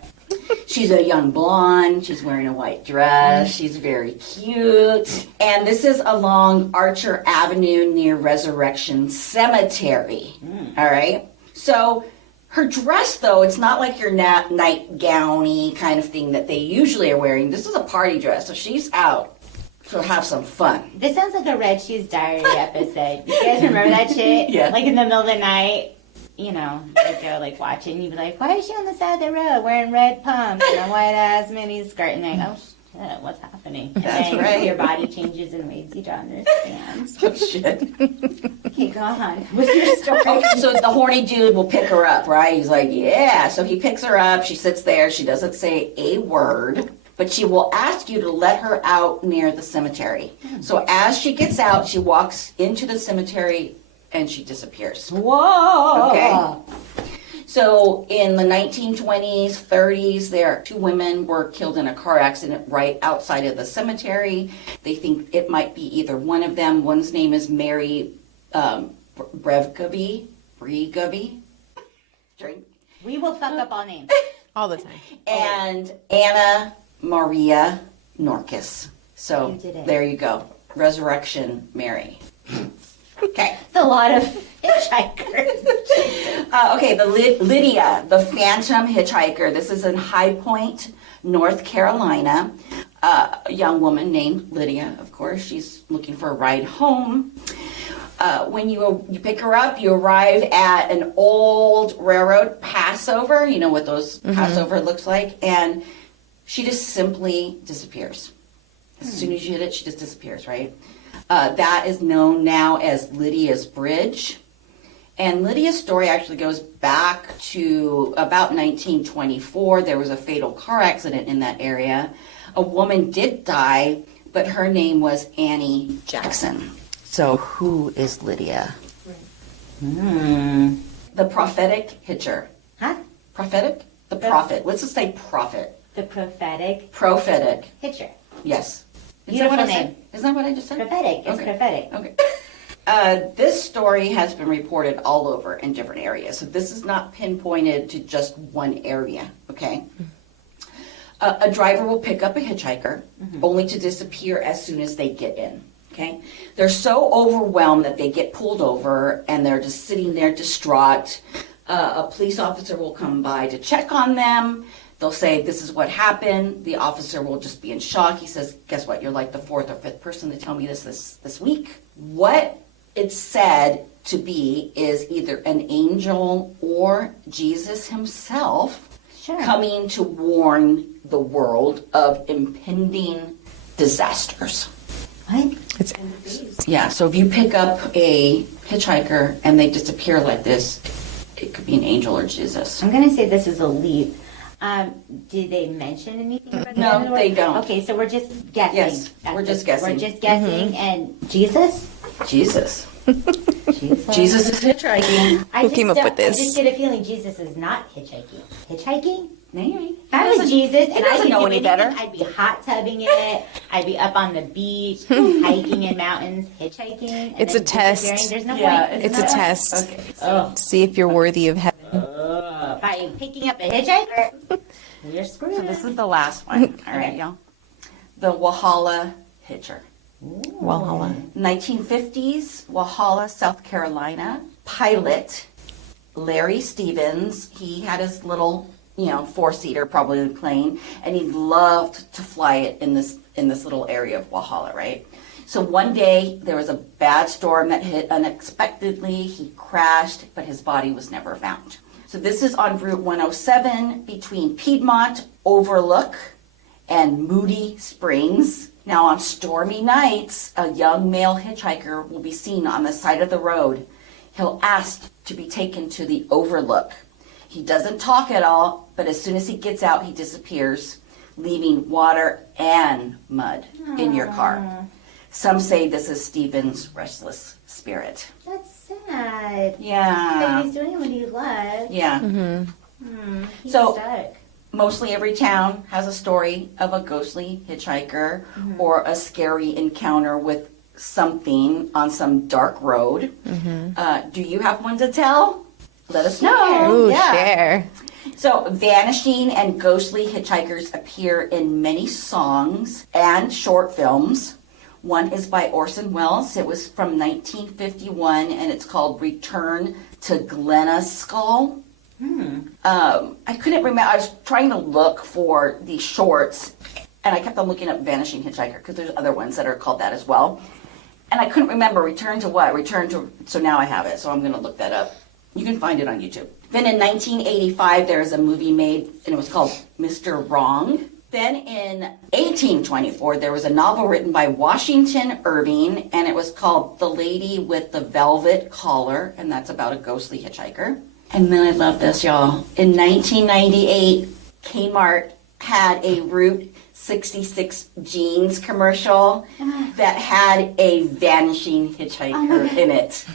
She's a young blonde. She's wearing a white dress. She's very cute. And this is along Archer Avenue near Resurrection Cemetery. All right. So her dress, though, it's not like your nightgowny kind of thing that they usually are wearing. This is a party dress. So she's out to have some fun. This sounds like a Red Shoes Diary episode. You guys remember that shit? Yeah. Like in the middle of the night, you know, like go like watching. You'd be like, "Why is she on the side of the road wearing red pumps and a white ass mini skirt?" And like, "Oh shit, what's happening?" And That's then right. your body changes in ways you don't understand. Oh, shit. Okay, go on. What's your story? Okay, so the horny dude will pick her up, right? He's like, yeah. So he picks her up. She sits there. She doesn't say a word, but she will ask you to let her out near the cemetery. So as she gets out, she walks into the cemetery and she disappears. Whoa. Okay. So in the 1920s, 30s, two women were killed in a car accident right outside of the cemetery. They think it might be either one of them. One's name is Mary Bregovy. We will fuck up all names. All the time. And Anna Maria Norcus. So You did it. there you go. Resurrection Mary. Okay. It's a lot of hitchhikers. Okay, the Lydia, the Phantom Hitchhiker. This is in High Point, North Carolina. A young woman named Lydia, of course. She's looking for a ride home. When you pick her up, you arrive at an old railroad passover. You know what those passover looks like. And she just simply disappears. As soon as you hit it, she just disappears, right? That is known now as Lydia's Bridge. And Lydia's story actually goes back to about 1924. There was a fatal car accident in that area. A woman did die, but her name was Annie Jackson. So who is Lydia? The prophetic hitcher. Huh? Prophetic? The prophet. Let's just say prophet. The prophetic Prophetic. hitcher. Yes. Is Beautiful that what I name. said? Isn't that what I just said? Prophetic. It's Okay. prophetic. Okay. This story has been reported all over in different areas. So this is not pinpointed to just one area, okay? A driver will pick up a hitchhiker only to disappear as soon as they get in, okay? They're so overwhelmed that they get pulled over and they're just sitting there distraught. A police officer will come by to check on them. They'll say, this is what happened. The officer will just be in shock. He says, guess what? You're like the fourth or fifth person to tell me this week. What it's said to be is either an angel or Jesus himself coming to warn the world of impending disasters. What? Yeah, so if you pick up a hitchhiker and they disappear like this, it could be an angel or Jesus. I'm going to say this is a leap. Did they mention anything about No, the they don't. Okay, so we're just guessing. Yes, we're just guessing. We're just guessing. And Jesus? Jesus. Jesus. Jesus is hitchhiking. Who came up with I this? just get a feeling Jesus is not hitchhiking. Hitchhiking? Maybe. If I was Jesus and I doesn't could know do any anything, better. I'd be hot tubbing it. I'd be up on the beach, hiking in mountains, hitchhiking. And It's a then test. disappearing. There's no Yeah, point. It's a test. Okay. Oh, See if you're worthy of heaven. by picking up a hitchhiker, we're screwed. So this is the last one. All right, Okay. y'all. The Walhalla Hitcher. Walhalla. 1950s, Walhalla, South Carolina. Pilot Larry Stevens. He had his little, four-seater, probably plane, and he loved to fly it in this little area of Walhalla, right? So one day there was a bad storm that hit unexpectedly. He crashed, but his body was never found. So this is on Route 107 between Piedmont, Overlook, and Moody Springs. Now on stormy nights, a young male hitchhiker will be seen on the side of the road. He'll ask to be taken to the Overlook. He doesn't talk at all, but as soon as he gets out, he disappears, leaving water and mud in your car. Some say this is Stephen's restless spirit. That's sad. But Yeah. he's doing what he loves. Yeah. He's So- stuck. Mostly every town has a story of a ghostly hitchhiker or a scary encounter with something on some dark road. Do you have one to tell? Let us know. Ooh, Yeah. share. So, vanishing and ghostly hitchhikers appear in many songs and short films. One is by Orson Welles. It was from 1951, and it's called Return to Glenaskull. I couldn't remember. I was trying to look for the shorts, and I kept on looking up Vanishing Hitchhiker, because there's other ones that are called that as well. And I couldn't remember Return to what? So now I have it, so I'm going to look that up. You can find it on YouTube. Then in 1985, there was a movie made, and it was called Mr. Wrong. Then in 1824, there was a novel written by Washington Irving, and it was called The Lady with the Velvet Collar, and that's about a ghostly hitchhiker. And then I love this, y'all. In 1998, Kmart had a Route 66 jeans commercial that had a vanishing hitchhiker in it.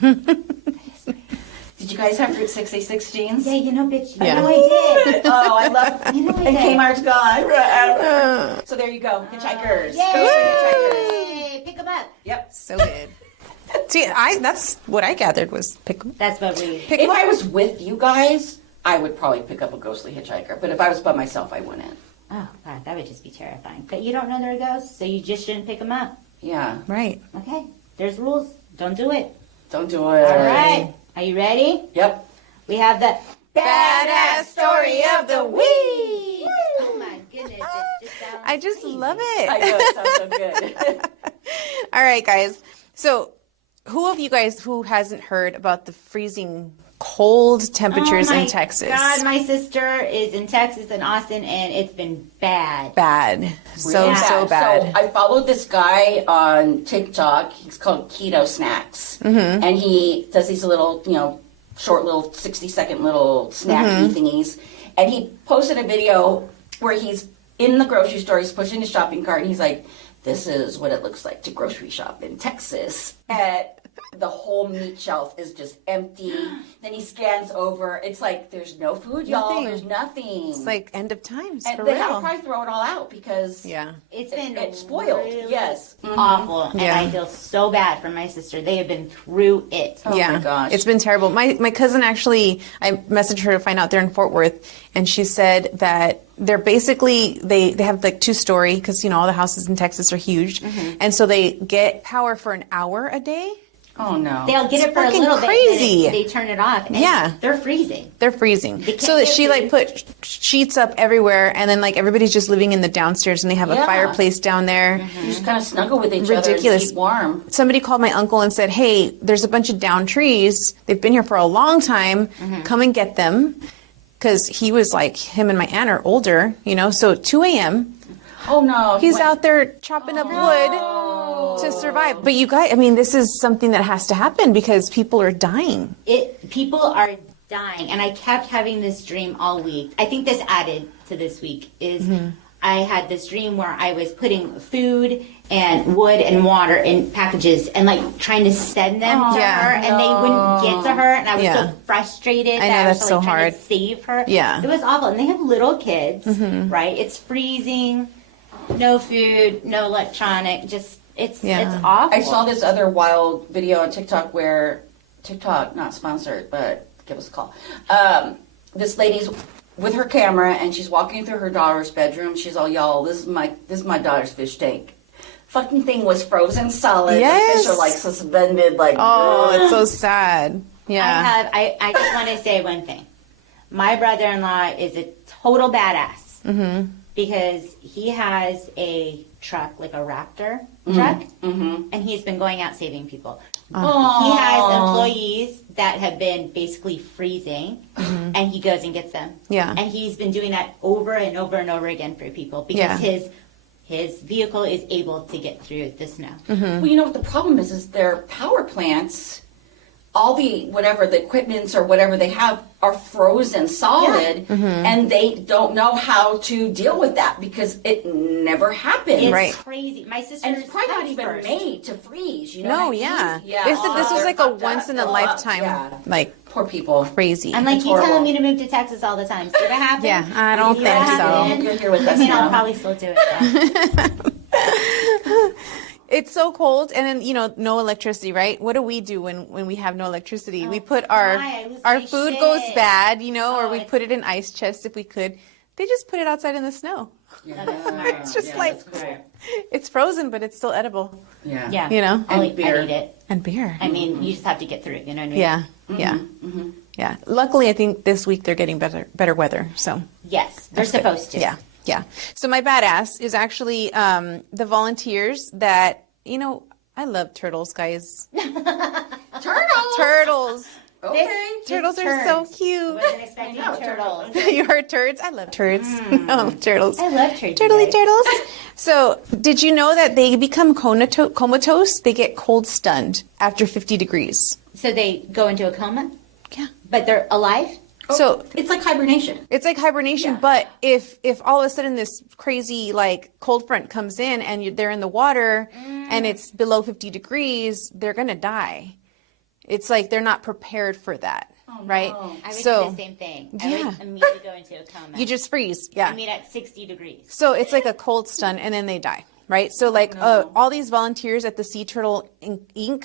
Did you guys have Route 66 jeans? Yeah, bitch. Yeah. You know I did. Oh, I love You know I and did. Kmart's gone. So there you go, hitchhikers. Ghostly hitchhikers. Yay! Pick them up. Yep. So good. See, that's what I gathered was pick 'em. That's what we. Pick If 'em up. I was with you guys, I would probably pick up a ghostly hitchhiker. But if I was by myself, I wouldn't. Oh God, that would just be terrifying. But you don't know they're ghosts, so you just shouldn't pick them up. Yeah. Right. Okay, there's rules. Don't do it. Don't do it. All right. Are you ready? Yep. We have the Badass story of the week. Oh my goodness. It just sounds I just crazy. love I it. know, it sounds so good. All right, guys. So, who of you guys who hasn't heard about the freezing cold temperatures Oh my in Texas? God, my sister is in Texas and Austin, and it's been bad. Bad. So Really bad. So I followed this guy on TikTok. He's called Keto Snacks. Mm-hmm. And he does these little, short little 60-second little snacky Mm-hmm. thingies. And he posted a video where he's in the grocery store. He's pushing his shopping cart, and he's like, this is what it looks like to grocery shop in Texas. And the whole meat shelf is just empty. Then he scans over. It's like there's no food, y'all. Nothing. There's nothing. It's like end of times, and for they have to real. probably throw it all out because Yeah. It's been it's spoiled. really Yes. awful, and Yeah. I feel so bad for my sister. They have been through it. Oh Yeah, my gosh. it's been terrible. My cousin actually, I messaged her to find out they're in Fort Worth, and she said that they're basically they have like 2-story because all the houses in Texas are huge, and so they get power for an hour a day. Oh no. They'll get it for a fucking little crazy. bit, then they turn it off, and Yeah. they're freezing. They're freezing. can't So that get she like food. put sheets up everywhere, and then like everybody's just living in the downstairs, and they have a Yeah. fireplace down there. You just kind of snuggle with each Ridiculous. other and keep warm. Somebody called my uncle and said, hey, there's a bunch of downed trees. They've been here for a long time. Come and get them. Because he was like, him and my aunt are older, so 2 a.m. Oh no. He's out there chopping up wood to survive. But you guys, this is something that has to happen because people are dying. People are dying, and I kept having this dream all week. I think this added to this week is I had this dream where I was putting food and wood and water in packages and like trying to send them to Yeah. her, and they wouldn't get to her, and I was Yeah. so frustrated. I know, that I was that's like, so trying hard. to save her. Yeah. It was awful, and they have little kids, right? It's freezing, no food, no electronic, just it's awful. I saw this other wild video on TikTok where TikTok, not sponsored, but give us a call. This lady's with her camera and she's walking through her daughter's bedroom. She's all, y'all, this is my daughter's fish tank. Fucking thing was frozen solid. Yes. The fish are like suspended, like. Oh, it's so sad. Yeah. I just want to say one thing. My brother-in-law is a total badass because he has a truck, like a Raptor truck, and he's been going out saving people. He has employees that have been basically freezing, and he goes and gets them. Yeah. And he's been doing that over and over and over again for people because Yeah. his vehicle is able to get through the snow. Well, you know what the problem is their power plants, all the equipments or whatever they have are frozen solid, and they don't know how to deal with that because it never happened. It's Right. crazy. My sister And it's probably not heads even first. made to freeze, you know? No, what I mean? yeah. Yeah. This was They're like a fucked up. once in a They're lifetime, fucked, yeah. like Poor people. crazy. I'm like, It's you telling horrible. me to move to Texas all the time. See what happens? Yeah, I don't See what think so. happens? You're here with I us mean, I'll now. probably still do it. Though. It's so cold, and then no electricity, right? What do we do when we have no electricity? We put our I lose our my food shit. goes bad, or Oh, we it's- put it in ice chests if we could. They just put it outside in the snow. Yeah. That's smart. It's just Yeah, like that's cool. it's frozen, but it's still edible. Yeah. Yeah. And I'll beer. eat it. And beer. I mean, you just have to get through it. You know what I mean? Yeah, yeah, yeah. Luckily, I think this week they're getting better weather. So Yes, they're that's good. supposed to. Yeah, yeah. So my badass is actually the volunteers that I love turtles, guys. Turtles. Turtles. Okay. Turtles are so turds. cute. Wasn't expecting turtles. You heard turds? I love turds. Oh, turtles. I love turds. Turtly guys. turtles. So, did you know that they become comatose? They get cold stunned after 50 degrees. So they go into a coma, Yeah. but they're alive. So It's like hibernation. it's like hibernation, but if all of a sudden this crazy like cold front comes in and they're in the water and it's below 50 degrees, they're gonna die. It's like they're not prepared for that, right? no. I would So do the same thing. Yeah. I would immediately go into a coma. you just freeze. Yeah. I mean, at 60 degrees. So it's like a cold stun, and then they die, right? So like all these volunteers at the Sea Turtle Inc.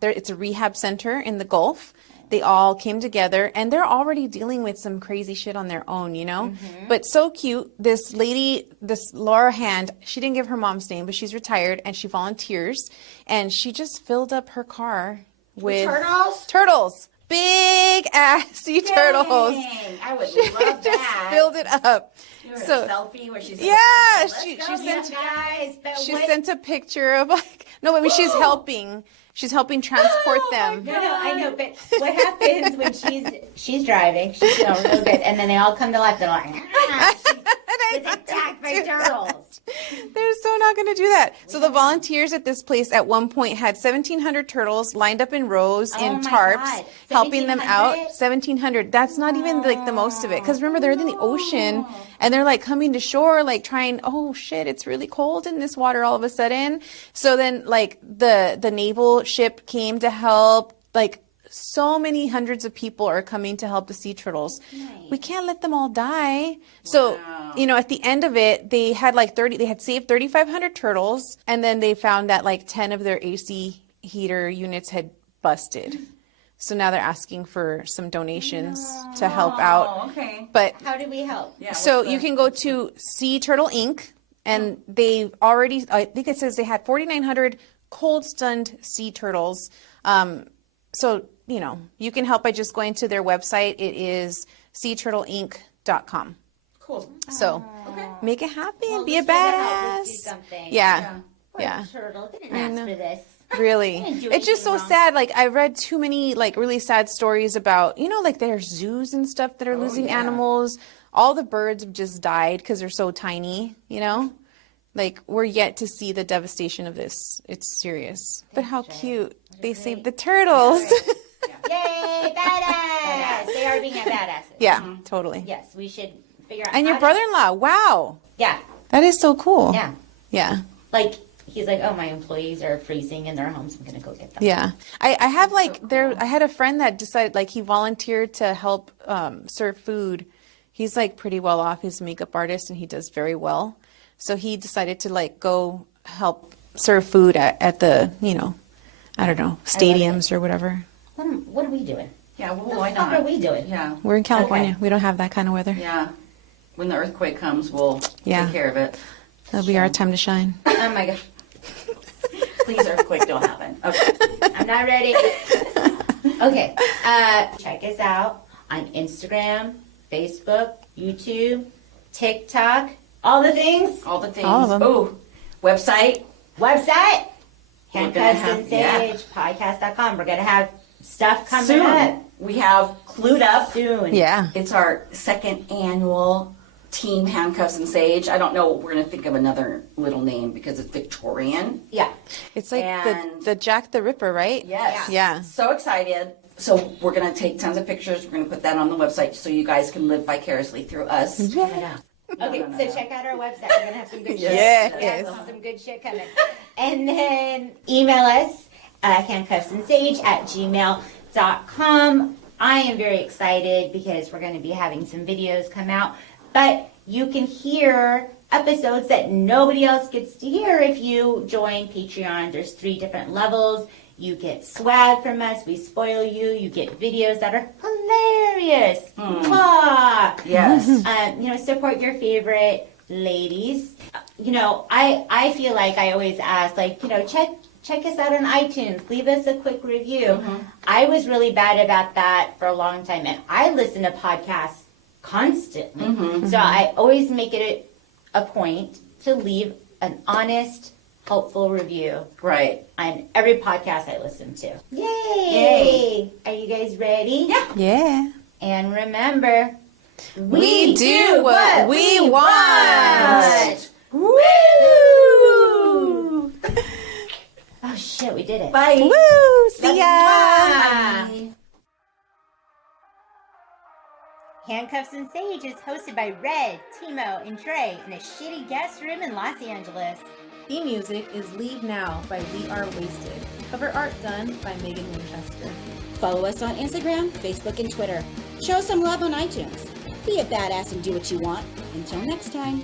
It's a rehab center in the Gulf. They all came together, and they're already dealing with some crazy shit on their own, But so cute. This lady, this Laura Hand, she didn't give her mom's name, but she's retired, and she volunteers, and she just filled up her car with turtles? Turtles. Big ass sea turtles. Dang, I would love Just that. filled it up. A So selfie where she's yeah, she she sent a picture of like no, I mean she's helping. She's helping transport them. No, I know, but what happens when she's driving? She's doing real good, and then they all come to life. They're like, she gets attacked by turtles. They're so not going to do that. So the volunteers at this place at one point had 1,700 turtles lined up in rows in my tarps, God. helping them out. 1,700? 1,700. That's not even like the most of it, because remember they're in the ocean and they're like coming to shore, like trying. Oh shit, it's really cold in this water all of a sudden. So then like the naval ship came to help. Like so many hundreds of people are coming to help the sea turtles. Nice. We can't let them all die. So, you know, at the end of it, they had they had saved 3,500 turtles, and then they found that like 10 of their AC heater units had busted. So now they're asking for some donations to help out. Okay. But How do we help? Yeah, so what's you can go to Sea Turtle Inc. and they've already, I think it says they had 4,900 cold stunned sea turtles. So, you know, you can help by just going to their website. It is seaturtleinc.com. Cool. So make it happen. Well, Be a this way to help us do badass. something. Yeah. Poor Yeah. turtle didn't ask for this. Really. Didn't do It's just so anything wrong. sad. Like I read too many like really sad stories about, you know, like there's zoos and stuff that are losing animals. All the birds have just died because they're so tiny, you know? Like we're yet to see the devastation of this. It's serious. But how cute. They saved the turtles. Yay, badass! They are being a badasses. Yeah, totally. Yes, we should figure out. And your how to- brother-in-law, wow. Yeah, That is so cool. yeah. Yeah. Like he's like, oh, my employees are freezing in their homes. I'm gonna go get them. Yeah. I have like I had a friend that decided like he volunteered to help serve food. He's like pretty well off. He's a makeup artist and he does very well. So he decided to like go help serve food at the, you know, I don't know, stadiums or whatever. What are we doing? Yeah, well, What why the fuck not? are we doing? Yeah, We're in California. Okay. We don't have that kind of weather. yeah. When the earthquake comes, we'll take care of it. That'll be our time to shine. Oh my god, Please, earthquake don't happen. Okay. I'm not ready. Okay, check us out on Instagram, Facebook, YouTube, TikTok, all the things. All the things. All of them. Ooh, website. Website, We're gonna Handcuffs have- and Sage, podcast.com. We're going to have stuff coming Soon. up We have Clued Up. soon. Yeah. It's our second annual Team Handcuffs and Sage. I don't know. We're going to think of another little name because it's Victorian. Yeah. It's like And- the Jack the Ripper, right? Yes. Yeah. So excited. So we're going to take tons of pictures. We're going to put that on the website so you guys can live vicariously through us. Yeah. Okay, no, so no. check out our website. We're going to have some good shit. Yes. We're gonna have some good shit coming. And then email us, handcuffsandsage@gmail.com. I am very excited because we're going to be having some videos come out. But you can hear episodes that nobody else gets to hear if you join Patreon. There's 3 different levels. You get swag from us. We spoil you. You get videos that are hilarious. Mwah. Yes. You know, support your favorite ladies. You know, I feel like I always ask, like, you know, check us out on iTunes. Leave us a quick review. I was really bad about that for a long time, and I listen to podcasts constantly. So I always make it a point to leave an honest, helpful review Right. on every podcast I listen to. Yay! Yay. Are you guys ready? Yeah. Yeah. And remember, We do what we want. Woo! Oh shit, we did it. Bye. Woo! See ya! Bye. Handcuffs and Sage is hosted by Red, Timo, and Trey in a shitty guest room in Los Angeles. Theme music is Leave Now by We Are Wasted. Cover art done by Megan Winchester. Follow us on Instagram, Facebook, and Twitter. Show us some love on iTunes. Be a badass and do what you want. Until next time.